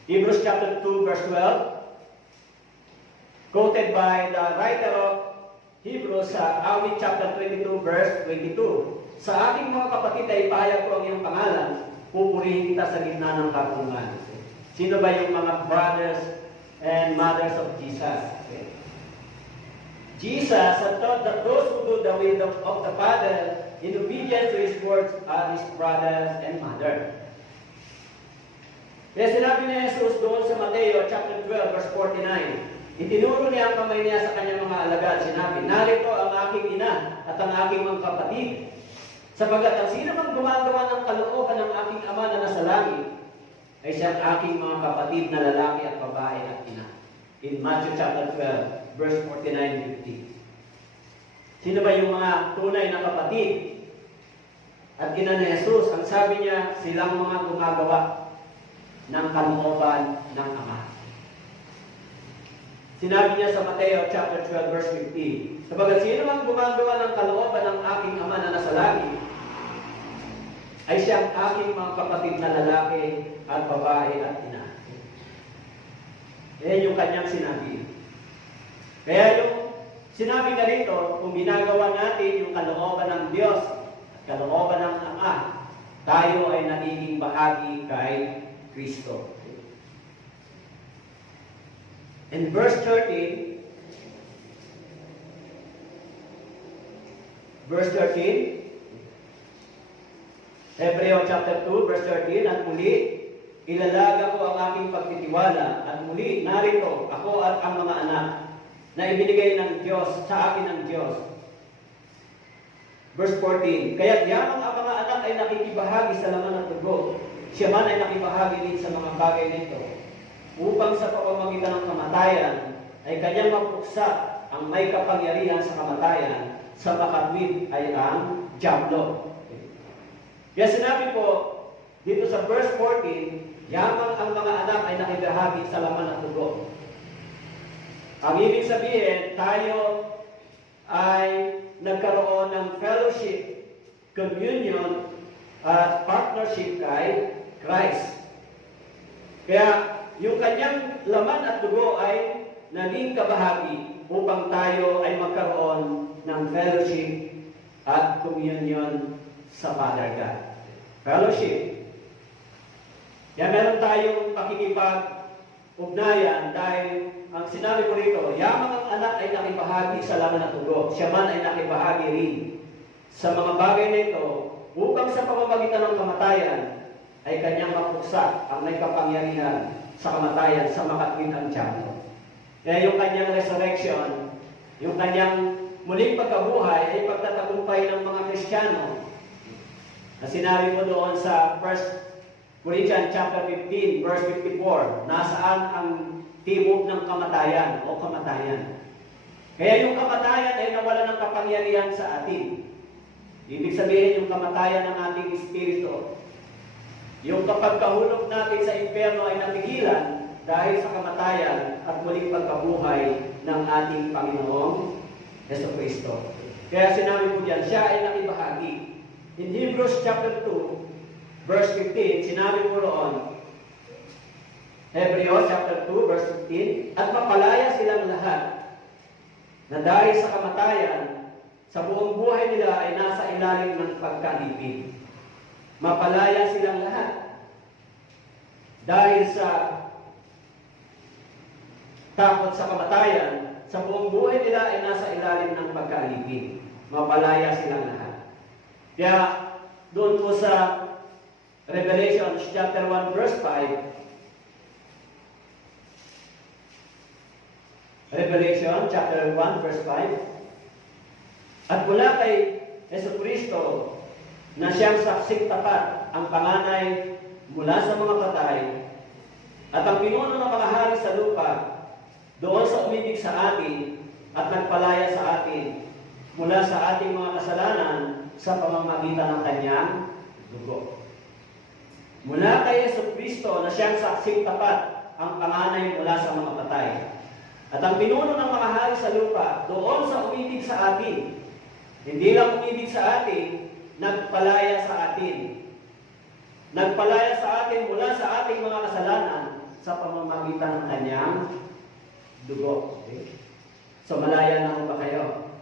Hebrews chapter 2 verse 12, quoted by the writer of Hebrews sa Awit chapter 22 verse 22. Sa aking mga kapatid ay ipahayag ko ang iyong pangalan, pupurihin kita sa gitna ng kapulungan. Sino ba yung mga brothers and mothers of Jesus? Jesus had taught that those who do the will of the Father in obedience to His words are His brothers and mother. Kaya sinabi ni Jesus doon sa Mateo chapter 12 verse 49, itinuro niya ang kamay niya sa kanyang mga alagad. Sinabi, narito ang aking ina at ang aking mga kapatid. Sapagkat ang sino mang gumagawa ng kalooban ng aking Ama na nasa langit, ay siyang aking mga kapatid na lalaki at babae at ina. In Matthew chapter 12, verse 49-50. Sino ba yung mga tunay na kapatid? At ina ni Jesus, ang sabi niya, silang mga gumagawa ng kalooban ng Ama. Sinabi niya sa Mateo chapter 12, verse 50, sapagkat sino mang gumagawa ng kalooban ng aking Ama na nasa langit, ay siyang aking mga kapatid na lalaki at babae at ina. Yan yung kanyang sinabi. Kaya yung sinabi ka rito, kung ginagawa natin yung kalooban ng Diyos at kalooban ng Ama, tayo ay nagiging bahagi kay Kristo. In verse 13, Hebreo chapter 2, verse 13, at muli, ilalaga ko ang aking pagtitiwala, at muli, narito, ako at ang mga anak, na ibinigay ng Diyos, sa akin ng Diyos. Verse 14, kaya't yamang ang mga anak ay nakikibahagi sa laman at dugo, siya man ay nakibahagi din sa mga bagay nito, upang sa pamamagitan ng kamatayan, ay kanyang mapuksa ang may kapangyarihan sa kamatayan, sa makatwid ay ang dyablo. Kaya sinabi po, dito sa verse 14, yamang ang mga anak ay nakibahagi sa laman at dugo. Ang ibig sabihin, tayo ay nagkaroon ng fellowship, communion, at partnership kay Christ. Kaya yung kanyang laman at dugo ay naging kabahagi upang tayo ay magkaroon ng fellowship at communion sa Father God. Fellowship. Kaya meron tayong pakikipag-ugnayan dahil ang sinabi ko rito, yamang ang anak ay nakibahagi sa laman at dugo, siya man ay nakibahagi rin sa mga bagay nito upang sa pamamagitan ng kamatayan ay kanyang mapuksa ang may kapangyarihan sa kamatayan sa makatwid ang dyablo. Kaya yung kanyang resurrection, yung kanyang muling pagkabuhay ay pagtatagumpay ng mga Kristiyano na sinabi mo doon sa 1 Corinthians chapter 15 verse 54, nasaan ang timog ng kamatayan o kamatayan. Kaya yung kamatayan ay nawala ng kapangyarihan sa atin. Ibig sabihin yung kamatayan ng ating espiritu. Yung kapag kahulog natin sa impyerno ay natigilan dahil sa kamatayan at muling pagkabuhay ng ating Panginoong Jesucristo. Kaya sinabi po diyan, siya ay nakibahagi. In Hebrews chapter 2, verse 15, sinabi po roon, Hebrews chapter 2, verse 15, at mapalaya silang lahat na dahil sa kamatayan, sa buong buhay nila ay nasa ilalim ng pagkalipin. Mapalaya silang lahat dahil sa takot sa kamatayan, sa buong buhay nila ay nasa ilalim ng pagkalipin. Mapalaya silang lahat. Kaya doon po sa Revelation chapter 1 verse 5, Revelation chapter 1 verse 5, at mula kay Jesucristo na siyang saksing tapat, ang panganay mula sa mga patay, at ang pinuno ng mga hari sa lupa, doon sa umibig sa atin at nagpalaya sa atin mula sa ating mga kasalanan sa pamamagitan ng kanyang dugo. Mula kay Jesucristo na siyang saksing tapat, ang panganay mula sa mga patay, at ang pinuno ng mga hari sa lupa, doon sa umibig sa atin. Hindi lang umibig sa atin, nagpalaya sa atin. Nagpalaya sa atin mula sa ating mga kasalanan sa pamamagitan ng kanyang dugo. Okay? So malaya na po ba kayo?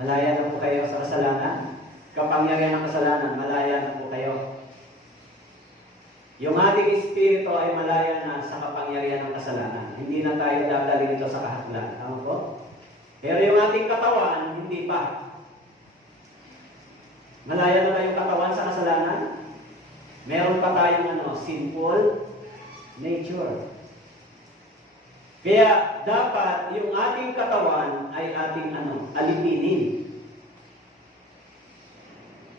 Malaya na po kayo sa kasalanan? Kapangyarihan ng kasalanan, malaya na po kayo. Yung ating espiritu ay malaya na sa kapangyarihan ng kasalanan. Hindi na tayo dadali dito sa kahaplan. Tama po? Pero yung ating katawan, hindi pa. Malaya na tayong katawan sa kasalanan. Meron pa tayong sinful nature. Kaya dapat yung ating katawan ay ating alipinin.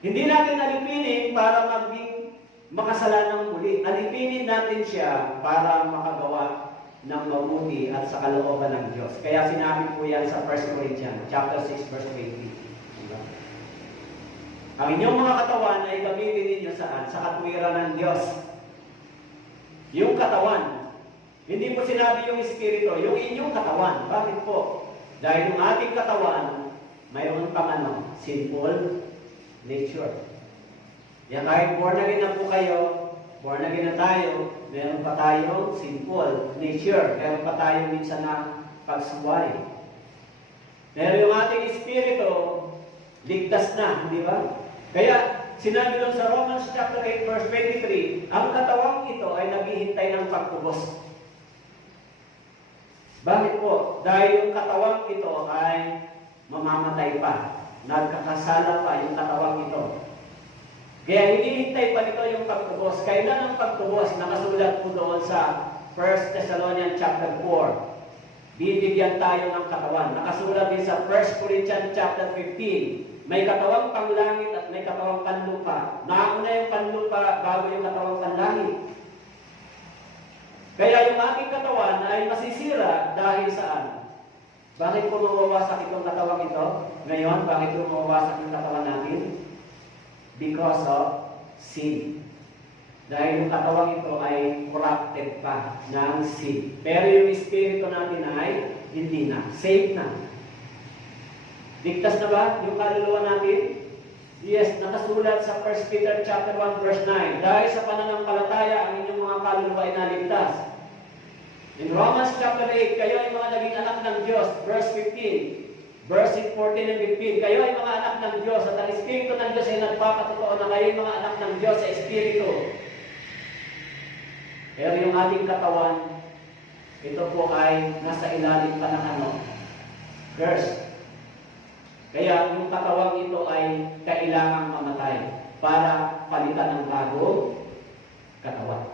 Hindi natin alipinin para maging makasalanang muli. Alipinin natin siya para makagawa ng mabuti at sa kalooban ng Diyos. Kaya sinabi po yan sa 1 Corinthians chapter 6 verse 20. Diba? Ang inyong mga katawan ay gamitin ninyo saan? Sa katwiran ng Diyos. Yung katawan. Hindi po sinabi yung espiritu, yung inyong katawan. Bakit po? Dahil yung ating katawan, mayroon pang sinful nature. Yan, kahit born again na po kayo, born again na tayo, meron pa tayong sinful nature. Meron pa tayong minsan na pagsuway. Pero yung ating espiritu, ligtas na, di ba? Kaya, sinabi doon sa Romans chapter 8 verse 23, ang katawang ito ay naghihintay ng pagtubos. Bakit po? Dahil yung katawang ito ay mamamatay pa. Nagkakasala pa yung katawang ito. Kaya hinihintay pa nito yung pagtubos. Kailan ang pagtubos? Nakasulat po doon sa 1 Thessalonians chapter 4. Bibigyan tayo ng katawan. Nakasulat din sa 1 Corinthians chapter 15. May katawang panglangit at may katawang panlupa. Nauna yung panlupa bago yung katawang panlangit. Kaya yung ating katawan ay masisira dahil saan? Bakit po mawawasak itong katawang ito? Ngayon, bakit po mawawasak yung katawan natin? Because of sin. Dahil yung katawang ito ay corrupted pa ng sin. Pero yung espiritu natin ay hindi na. Safe na. Ligtas na ba yung kaluluwa natin? Yes, nakasulat sa 1 Peter chapter 1 verse 9. Dahil sa pananampalataya, ang inyong mga kaluluwa ay naligtas. In Romans chapter 8, kayo ay mga naging anak ng Diyos. Verse 15. Verse 14 and 15, kayo ay mga anak ng Diyos at ang Espiritu ng Diyos ay nagpapatotoo na kayo ay mga anak ng Diyos sa Espiritu. Pero yung ating katawan, ito po ay nasa ilalim pa ng curse. Kaya yung katawang ito ay kailangang mamatay para palitan ng bagong katawan.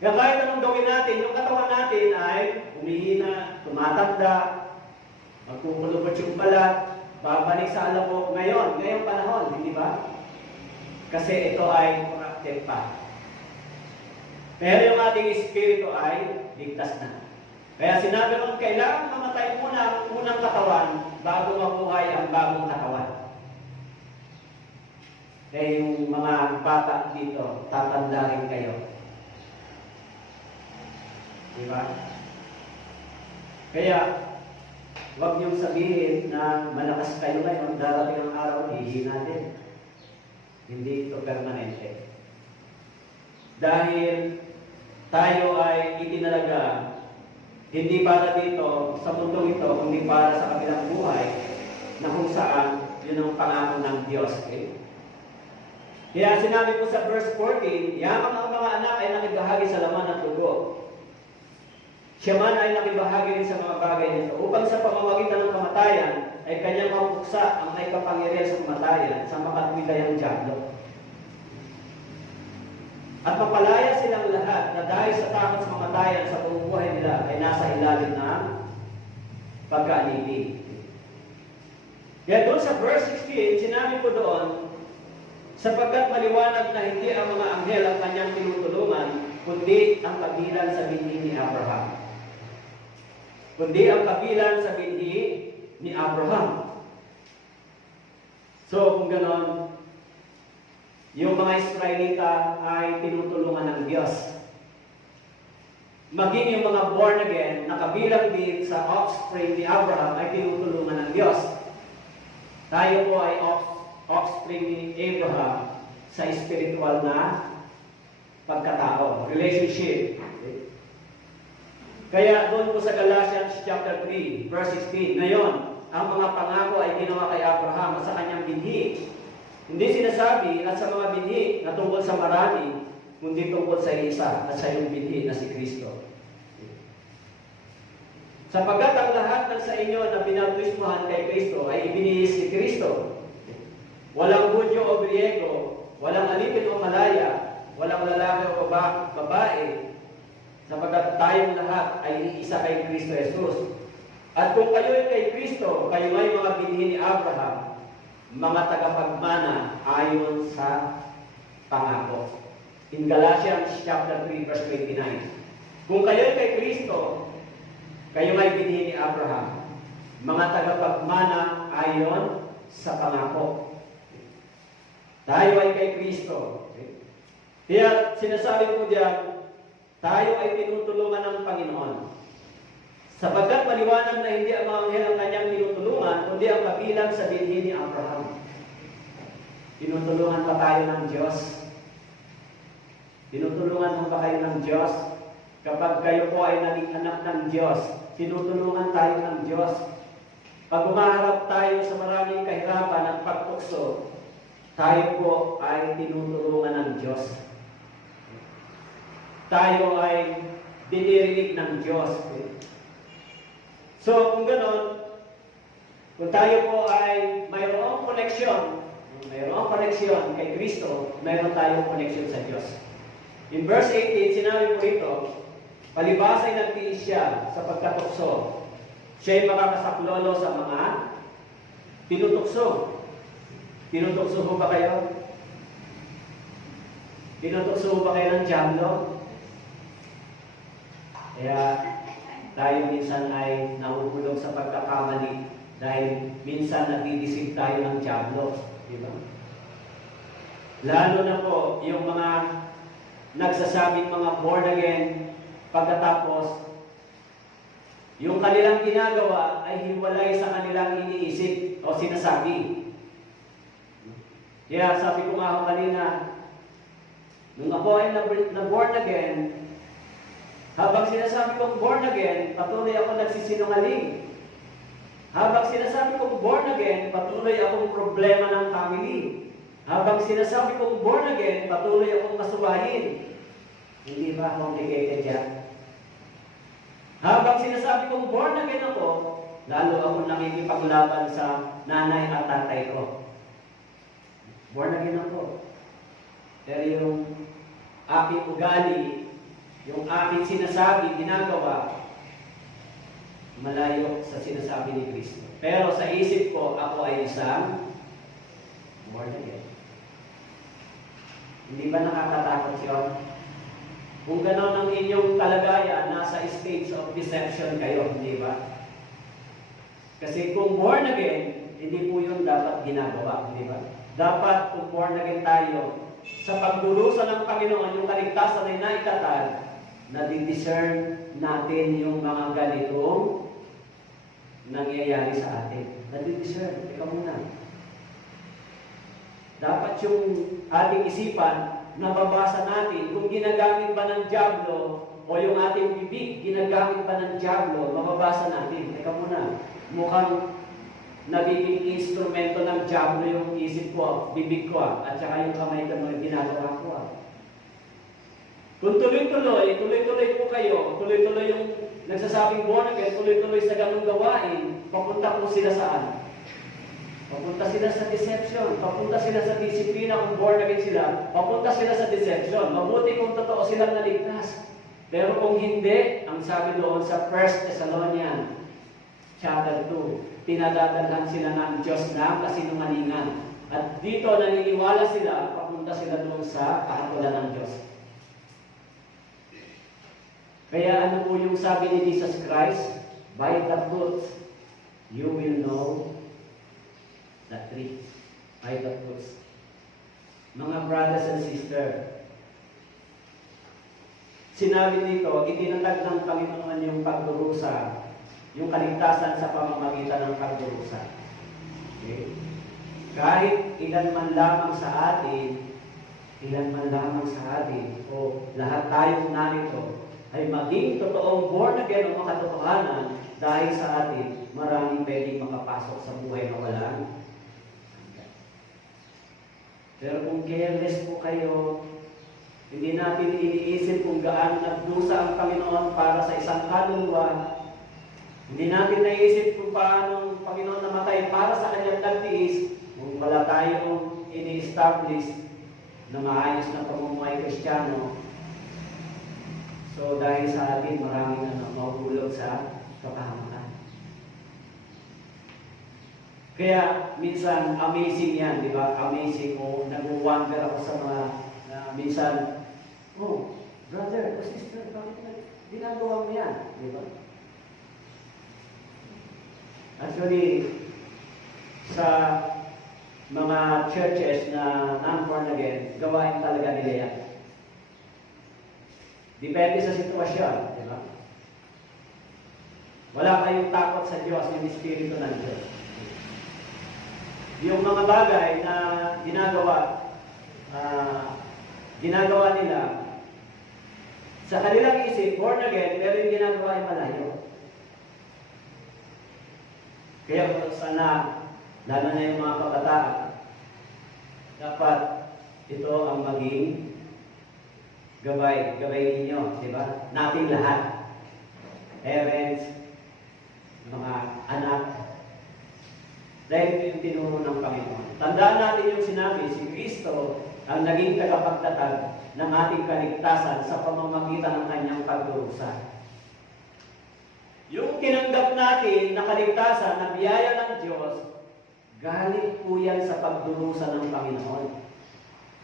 Kaya kahit anong gawin natin, yung katawan natin ay humihina, tumatanda, magkukulubot yung balat, babalik sa alabok ngayong panahon, hindi ba? Kasi ito ay corrupted pa. Pero yung ating espiritu ay ligtas na. Kaya sinabi ron, kailangan mamatay muna ang unang katawan bago mabuhay ang bagong katawan. Kaya yung mga bata dito, tatanda rin kayo. Diba? Kaya, huwag niyong sabihin na malakas kayo ngayon, darating ang araw, hihina din. Hindi ito permanente. Dahil tayo ay itinalaga hindi para dito sa mundo ito, kundi para sa kabilang buhay na kung saan yun ang pangako ng Diyos. Okay? Kaya sinabi ko sa verse 14, yamang ang mga anak ay nakibahagi sa laman ng dugo. Siya man ay nakibahagi rin sa mga bagay nito, upang sa pamamagitan ng kamatayan ay kanyang mapuksa ang may kapangyarihan sa kamatayan sa makatwidayang dyablo. At mapalaya silang lahat na dahil sa takot sa kamatayan sa buong buhay nila ay nasa ilalim ng pagkaanibig. Kaya doon sa verse 16, sinabi ko doon, sapagkat maliwanag na hindi ang mga anghel ang kanyang tinutulungan, kundi ang kabilang sa binhi ni Abraham. Kundi ang kabilang sa binhi ni Abraham. So, kung ganon, yung mga Israelita ay tinutulungan ng Diyos. Maging yung mga born again na kabilang din sa offspring ni Abraham ay tinutulungan ng Diyos. Tayo po ay offspring ni Abraham sa spiritual na pagkatao, relationship. Kaya doon po sa Galatians chapter 3, verse 16, ngayon, ang mga pangako ay ginawa kay Abraham at sa kanyang binhi. Hindi sinasabi at sa mga binhi na tungkol sa marami, kundi tungkol sa isa at sa iyong binhi na si Kristo. Sapagkat ang lahat ng sa inyo na binautismuhan kay Kristo ay ibinihis si Kristo. Walang Hudyo o Griego, walang alipin o malaya, walang lalaki o babae, sapagkat tayong lahat ay iisa kay Kristo Jesus. At kung kayo ay kay Kristo, kayo ay mga binhi ni Abraham, mga tagapagmana ayon sa pangako. In Galatians chapter 3 verse 29. Kung kayo ay kay Kristo, kayo ay binhi ni Abraham, mga tagapagmana ayon sa pangako. Tayo ay kay Kristo. Kaya sinasabi ko diyan, tayo ay tinutulungan ng Panginoon. Sapagkat maliwanag na hindi ang mga anghel ang kanyang tinutulungan, kundi ang kabilang sa binhi ni Abraham. Tinutulungan pa tayo ng Diyos? Tinutulungan pa kayo ng Diyos? Kapag kayo po ay naging anak ng Diyos, tinutulungan tayo ng Diyos. Pag umaharap tayo sa maraming kahirapan at pagtukso, tayo po ay tinutulungan ng Diyos. Tayo ay dinirinig ng Diyos. So, kung gano'n, kung tayo po ay mayroong connection kay Kristo, mayroon tayong connection sa Diyos. In verse 18, sinabi po rito, palibas ay nagtiis siya sa pagkatukso. Siya ay makakasaklolo sa mga tinutukso. Tinutukso po ba kayo? Tinutukso po ba kayo ng dyablo? Kaya, tayo minsan ay nahuhulog sa pagkakamali dahil minsan nagdidisip tayo ng dyablo. Diba? Lalo na po yung mga nagsasabing mga born again pagkatapos yung kanilang ginagawa ay hiwalay sa kanilang iniisip o sinasabi. Kaya sabi ko nga kanina, nung ako ay na-born again, habang sinasabi kong born again, patuloy ako nagsisinungaling. Habang sinasabi kong born again, patuloy akong problema ng family. Habang sinasabi kong born again, patuloy akong masuwahin. Hindi ba complicated yan? Habang sinasabi kong born again ako, lalo akong nakikipaglaban sa nanay at tatay ko. Born again ako. Pero yung aking ugali, yung aking sinasabi, ginagawa, malayo sa sinasabi ni Kristo. Pero sa isip ko, ako ay isang born again. Hindi ba nakakatakot yun? Kung gano'n ang inyong kalagayan, nasa stage of deception kayo, hindi ba? Kasi kung born again, hindi po yun dapat ginagawa, hindi ba? Dapat kung born again tayo, sa pagdurusa ng Panginoon, yung kaligtasan ay naitatag, na di-discern natin yung mga ganitong nangyayari sa atin. Na-discern, teka muna. Dapat yung ating isipan, nababasa natin kung ginagamit ba ng dyablo o yung ating bibig, ginagamit ba ng dyablo, mababasa natin. Teka muna, mukhang nagiging instrumento ng dyablo yung isip ko, bibig ko, at saka yung kamay ko na ginagawa ko. Kung tuloy-tuloy po kayo, tuloy-tuloy yung nagsasabing born again, tuloy-tuloy sa ganung gawain, papunta po sila saan? Papunta sila sa deception, papunta sila sa disiplina kung born again sila, papunta sila sa deception. Mabuti kung totoo silang naligtas. Pero kung hindi, ang sabi doon sa 1 Thessalonians chapter 2, tinadadalhan sila ng Diyos na kasinungalingan. At dito naniniwala sila, papunta sila doon sa kahatulan ng Diyos. Kaya ano po yung sabi ni Jesus Christ? By the fruits, you will know the tree. By the fruits. Mga brothers and sisters, sinabi dito, itinatag ng Panginoon yung pagdurusa, yung kaligtasan sa pamamagitan ng pagdurusa. Okay? Kahit ilan man lamang sa atin, o lahat tayong narito, ay maging totoong born again o makatotohanan dahil sa atin, maraming pwedeng makapasok sa buhay na walang. Pero kung careless po kayo, hindi natin iniisip kung gaano nagdusa ang Panginoon para sa isang kaluluwa, hindi natin naisip kung paano ang Panginoon namatay para sa kanyang nagtiis, kung wala tayong ini-establish na maayos na pamumuhay Kristiyano. So dahil sa atin, maraming mahulog sa kapahamakan. Kaya minsan amazing yan, di ba? Amazing o nag-wonder ako sa mga minsan, oh, brother o sister, bakit ginagawa mo yan? Di ba? Actually, sa mga churches na non-born again, gawain talaga nila yan. Depende sa sitwasyon, di ba? Wala kayong takot sa Diyos, yung Espiritu ng Diyos. Yung mga bagay na ginagawa nila, sa kanilang isip, born again, pero yung ginagawa ay malayo. Kaya sana, lalo na yung mga kabataan, dapat ito ang maging gabay ninyo, di ba? Nating lahat. Parents, mga anak. Dahil ito yung tinuro ng Panginoon. Tandaan natin yung sinabi, si Kristo ang naging tagapagtatag ng ating kaligtasan sa pamamagitan ng kanyang pagdurusa. Yung tinanggap natin na kaligtasan, na biyaya ng Diyos, galing po yan sa pagdurusa ng Panginoon.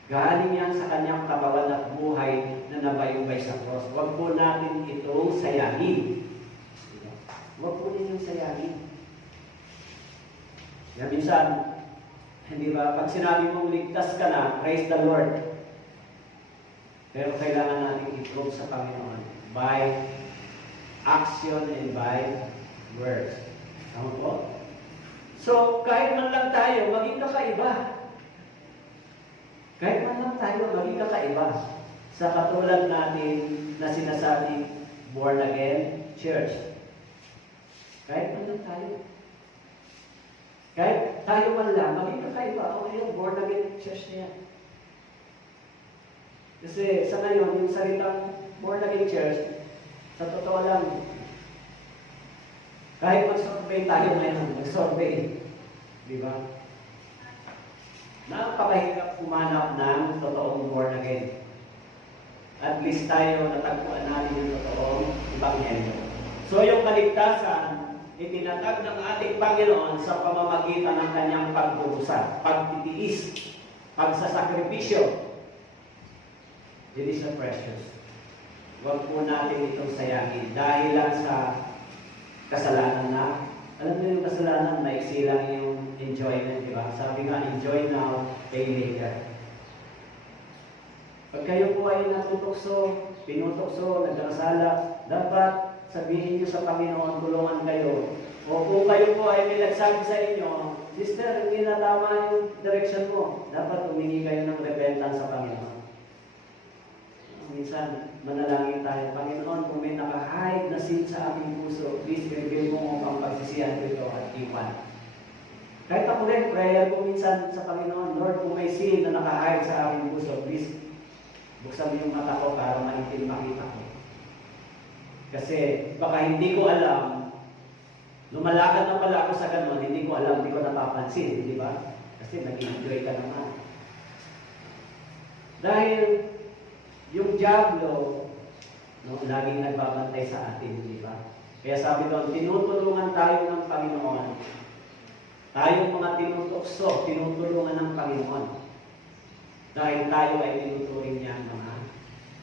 Galing yan sa kanyang katawan at buhay na nabayubay sa cross. Huwag po natin itong sayangin. Huwag po ninyong sayangin. Kaya minsan, hindi ba, pag sinabi mong ligtas ka na, praise the Lord. Pero kailangan natin i-prove sa Panginoon by action and by words. Tama po? So, kahit man lang tayo, maging kakaiba. Kahit man lang tayo, maging kakaiba sa katulad natin na sinasabing born again church. Kahit man lang tayo. Kahit tayo man lang, maging kakaiba. O yung born again church niya. Kasi sa ngayon, yung salitang born again church, sa totoo lang, kahit mag-survey tayo ngayon, mag-survey, di ba? Napakahirap kumanap ng totoong born again. At least tayo natagpuan natin yung totoong ebanghelyo. So yung kaligtasan, itinatag ng ating Panginoon sa pamamagitan ng kanyang pagdurusa, pagtitiis, pagsasakripisyo. It is so precious. Huwag po natin itong sayangin dahil lang sa kasalanan na. Alam niyo yung kasalanan, maiksi lang yung enjoyment, di ba? Sabi nga, enjoy now, pay later. Pag kayo po ay natutokso, pinutokso, nagkasala, dapat sabihin niyo sa Panginoon, tulungan kayo. O kung kayo po ay may nagsabi sa inyo, sister, hindi na tama yung direction mo. Dapat humingi kayo ng repentance sa Panginoon. Minsan, manalangin tayo, Panginoon, kung may nakahide na sin sa aking puso, please reveal mo ang pagsisihan ko ito at iwan. Kahit ako rin, prayer ko minsan sa Panginoon, Lord, kung may sin na nakahide sa aking puso, please, buksan mo yung mata ko para makita ko. Kasi baka hindi ko alam, lumalakad na pala ako sa ganon, hindi ko alam, hindi ko napapansin, di ba? Kasi nag-enjoy ka naman. Dahil yung diablo, no, laging nagbabantay sa atin, di ba? Kaya sabi doon, tinutulungan tayo ng Panginoon. Tayong mga tinutokso, tinutulungan ng Panginoon. Dahil tayo ay tinuturing niya mga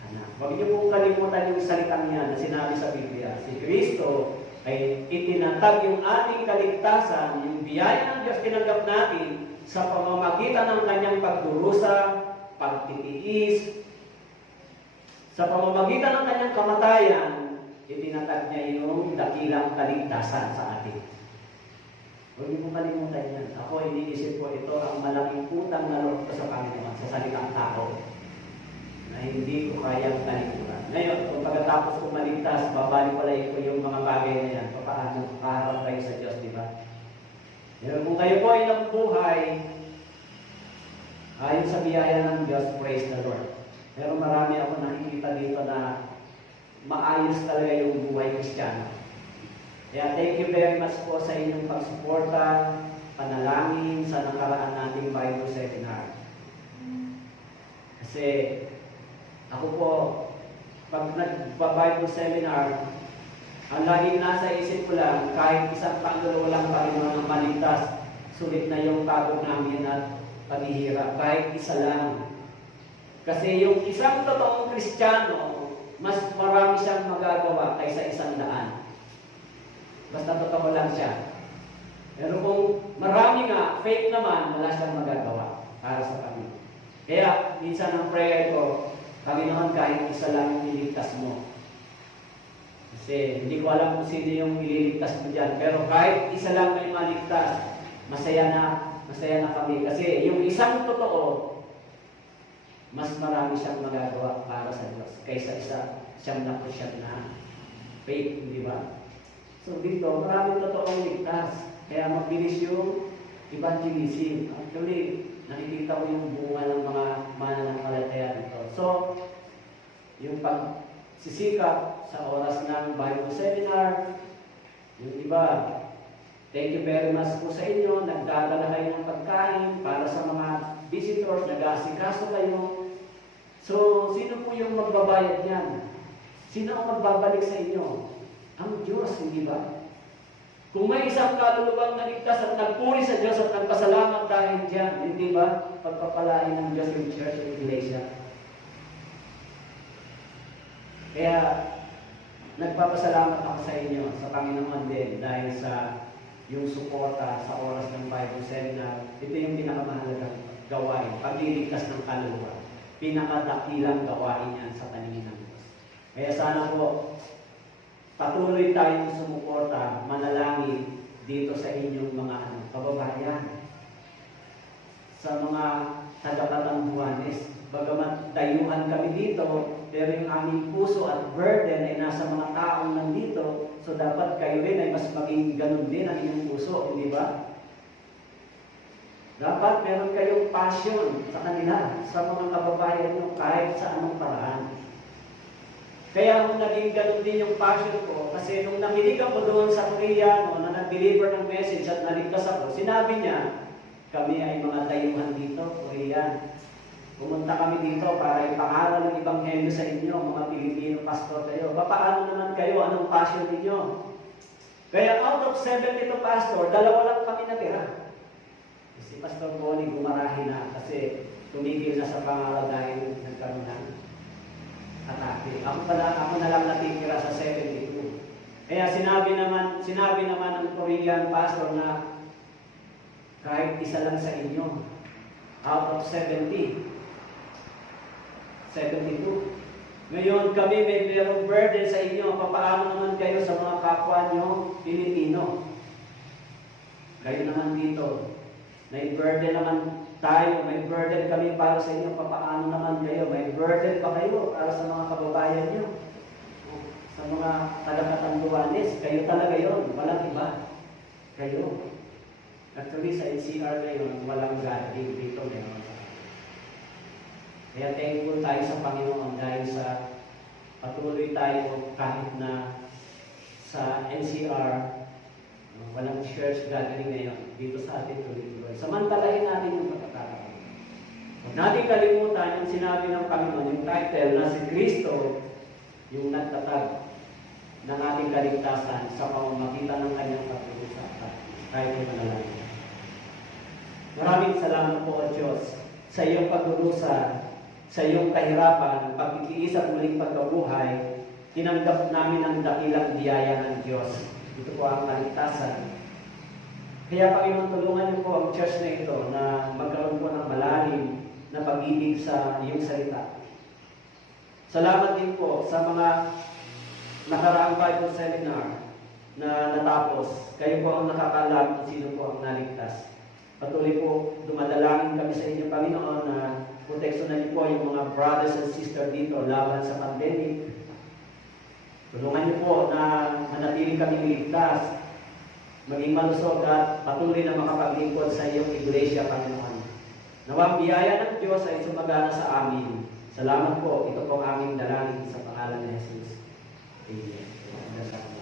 anak. Huwag niyo pong kalimutan yung salitang niya na sinabi sa Biblia. Si Kristo ay itinatag yung ating kaligtasan, yung biyaya ng Diyos tinanggap natin sa pamamagitan ng kanyang pagdurusa, pagtitiis, sa pamamagitan ng kanyang kamatayan, itinatag niya yung dakilang kaligtasan sa atin. Huwag niyo pong kalimutan yan. Ako, iniisip ko ito ang malaking utang na loob ko sa Panginoon, sa salitang tao, na hindi ko kayang kalimutan. Ngayon, kung pagkatapos kong maligtas, babalik pala ko yung mga bagay na yan, paano kaharap tayo sa Diyos, di ba? Kung kayo po ay nabubuhay, ayon sa biyaya ng Diyos, praise the Lord. Pero marami ako nakikita dito na maayos talaga yung buhay Kristiyano. Kaya thank you very much po sa inyong pagsuporta, panalangin sa nakaraan nating Bible seminar. Kasi ako po, pag nagpa-Bible seminar, ang laging nasa isip ko lang, kahit isang panggulo lang Panginoon ang maligtas, sulit na yung pagod namin at paghihirap, kahit isa lang. Kasi yung isang totoong Kristiyano, mas marami siyang magagawa kaysa 100. Basta totoo lang siya. Pero kung marami nga, fake naman, wala siyang magagawa para sa Panginoon. Kaya, minsan ang prayer ko, Panginoon, kahit isa lang yung ililigtas mo. Kasi hindi ko alam kung sino yung ililigtas mo dyan. Pero kahit isa lang may maligtas, masaya na kami. Kasi yung isang totoo, mas marami siyang magagawa para sa Diyos kaysa siyang napusyat na faith, di ba? So dito, maraming totoong ligtas. Kaya mabilis yung evangelism. Actually, nakikita ko yung bunga ng mga mananampalataya dito. So, yung pagsisikap sa oras ng Bible seminar, yung iba, thank you very much po sa inyo, nagdadala kayo ng pagkain para sa mga visitors, nag-aasikaso kayo. So, sino po yung magbabayad niyan? Sino ang magbabalik sa inyo? Ang Diyos, hindi ba? Kung may isang kaluluwang naligtas at nagpuri sa Diyos at nagpasalamat dahil diyan, hindi ba? Pagpapalain ng Diyos yung church at iglesia. Kaya, nagpapasalamat ako sa inyo, sa Panginoon din, dahil sa yung suporta sa oras ng Bible seminar. Ito yung pinakamahalagang gawain, pagliligtas ng kaluluwa. Pinakadakilang gawain yan sa paningin ng Diyos. Kaya sana po, patuloy tayong sumuporta, manalangin dito sa inyong mga kababayan. Sa mga taga-Katanduanes, bagamat dayuhan kami dito, pero yung aming puso at burden ay nasa mga taong nandito, so dapat kayo rin ay mas maging ganun din ang inyong puso, hindi ba? Dapat meron kayong passion sa kanila, sa mga kababayan nyo, kahit sa anong paraan. Kaya kung naging ganun din yung passion ko, kasi nung nakinig ako doon sa Korea, na nag-deliver ng message at naligtas ako, sinabi niya, kami ay mga dayuhan dito, Korean. Pumunta kami dito para ipangaral ng Ebanghelyo sa inyo, mga Pilipino pastor kayo. Paano naman kayo? Anong passion ninyo? Kaya out of 72 pastor, 2 lang kami natira. Si Pastor Bonnie gumarahin na kasi tumigil na sa pangaral dahil nagkaroon ng atake. Ako na lang natitira sa 72. Kaya sinabi naman ng Korean pastor na kahit isa lang sa inyo, out of 72. Ngayon kami may merong burden sa inyo. Papaano naman kayo sa mga kapwa nyo Pilipino? Kayo naman dito, may burden naman tayo, may burden kami para sa inyo. Papaano naman kayo? May burden pa kayo para sa mga kababayan nyo. Sa mga taga-Katanduanes, kayo talaga yon, walang iba. Kayo. Actually, sa NCR ngayon, walang gathering dito ngayon. Kaya thankful tayo sa Panginoon dahil sa patuloy tayo kahit na sa NCR, walang church gathering ngayon dito sa atin tuloy-tuloy. Samantalahin natin yung pagkakataon. Huwag natin kalimutan yung sinabi ng Panginoon, yung title na si Kristo, yung nagtatag ng ating kaligtasan sa pamamagitan ng kanyang pagkukusa kahit yung manalangin. Maraming salamat po, O Diyos, sa iyong pagdurusa, sa iyong kahirapan, pagkikiis at muling pagkabuhay. Tinanggap namin ang dakilang biyaya ng Diyos. Ito po ang kaligtasan. Kaya Panginoon, tulungan niyo po ang church na ito na magkaroon po ng malalim na pag-ibig sa iyong salita. Salamat din po sa mga nakaraang Bible seminar na natapos. Kayo po ang nakakalam kung sino po ang naligtas. Patuloy po, dumadalangin kami sa inyo, Panginoon, na proteksyonan niyo po yung mga brothers and sisters dito laban sa pandemic. Tulungan niyo po na manatili kami ligtas, maging malusog at patuloy na makapaglingkod sa iyong iglesia, Panginoon. Nawang biyaya ng Diyos ay sumagana sa amin. Salamat po. Ito po ang aming dalangin sa pangalan ni Jesus. Amen.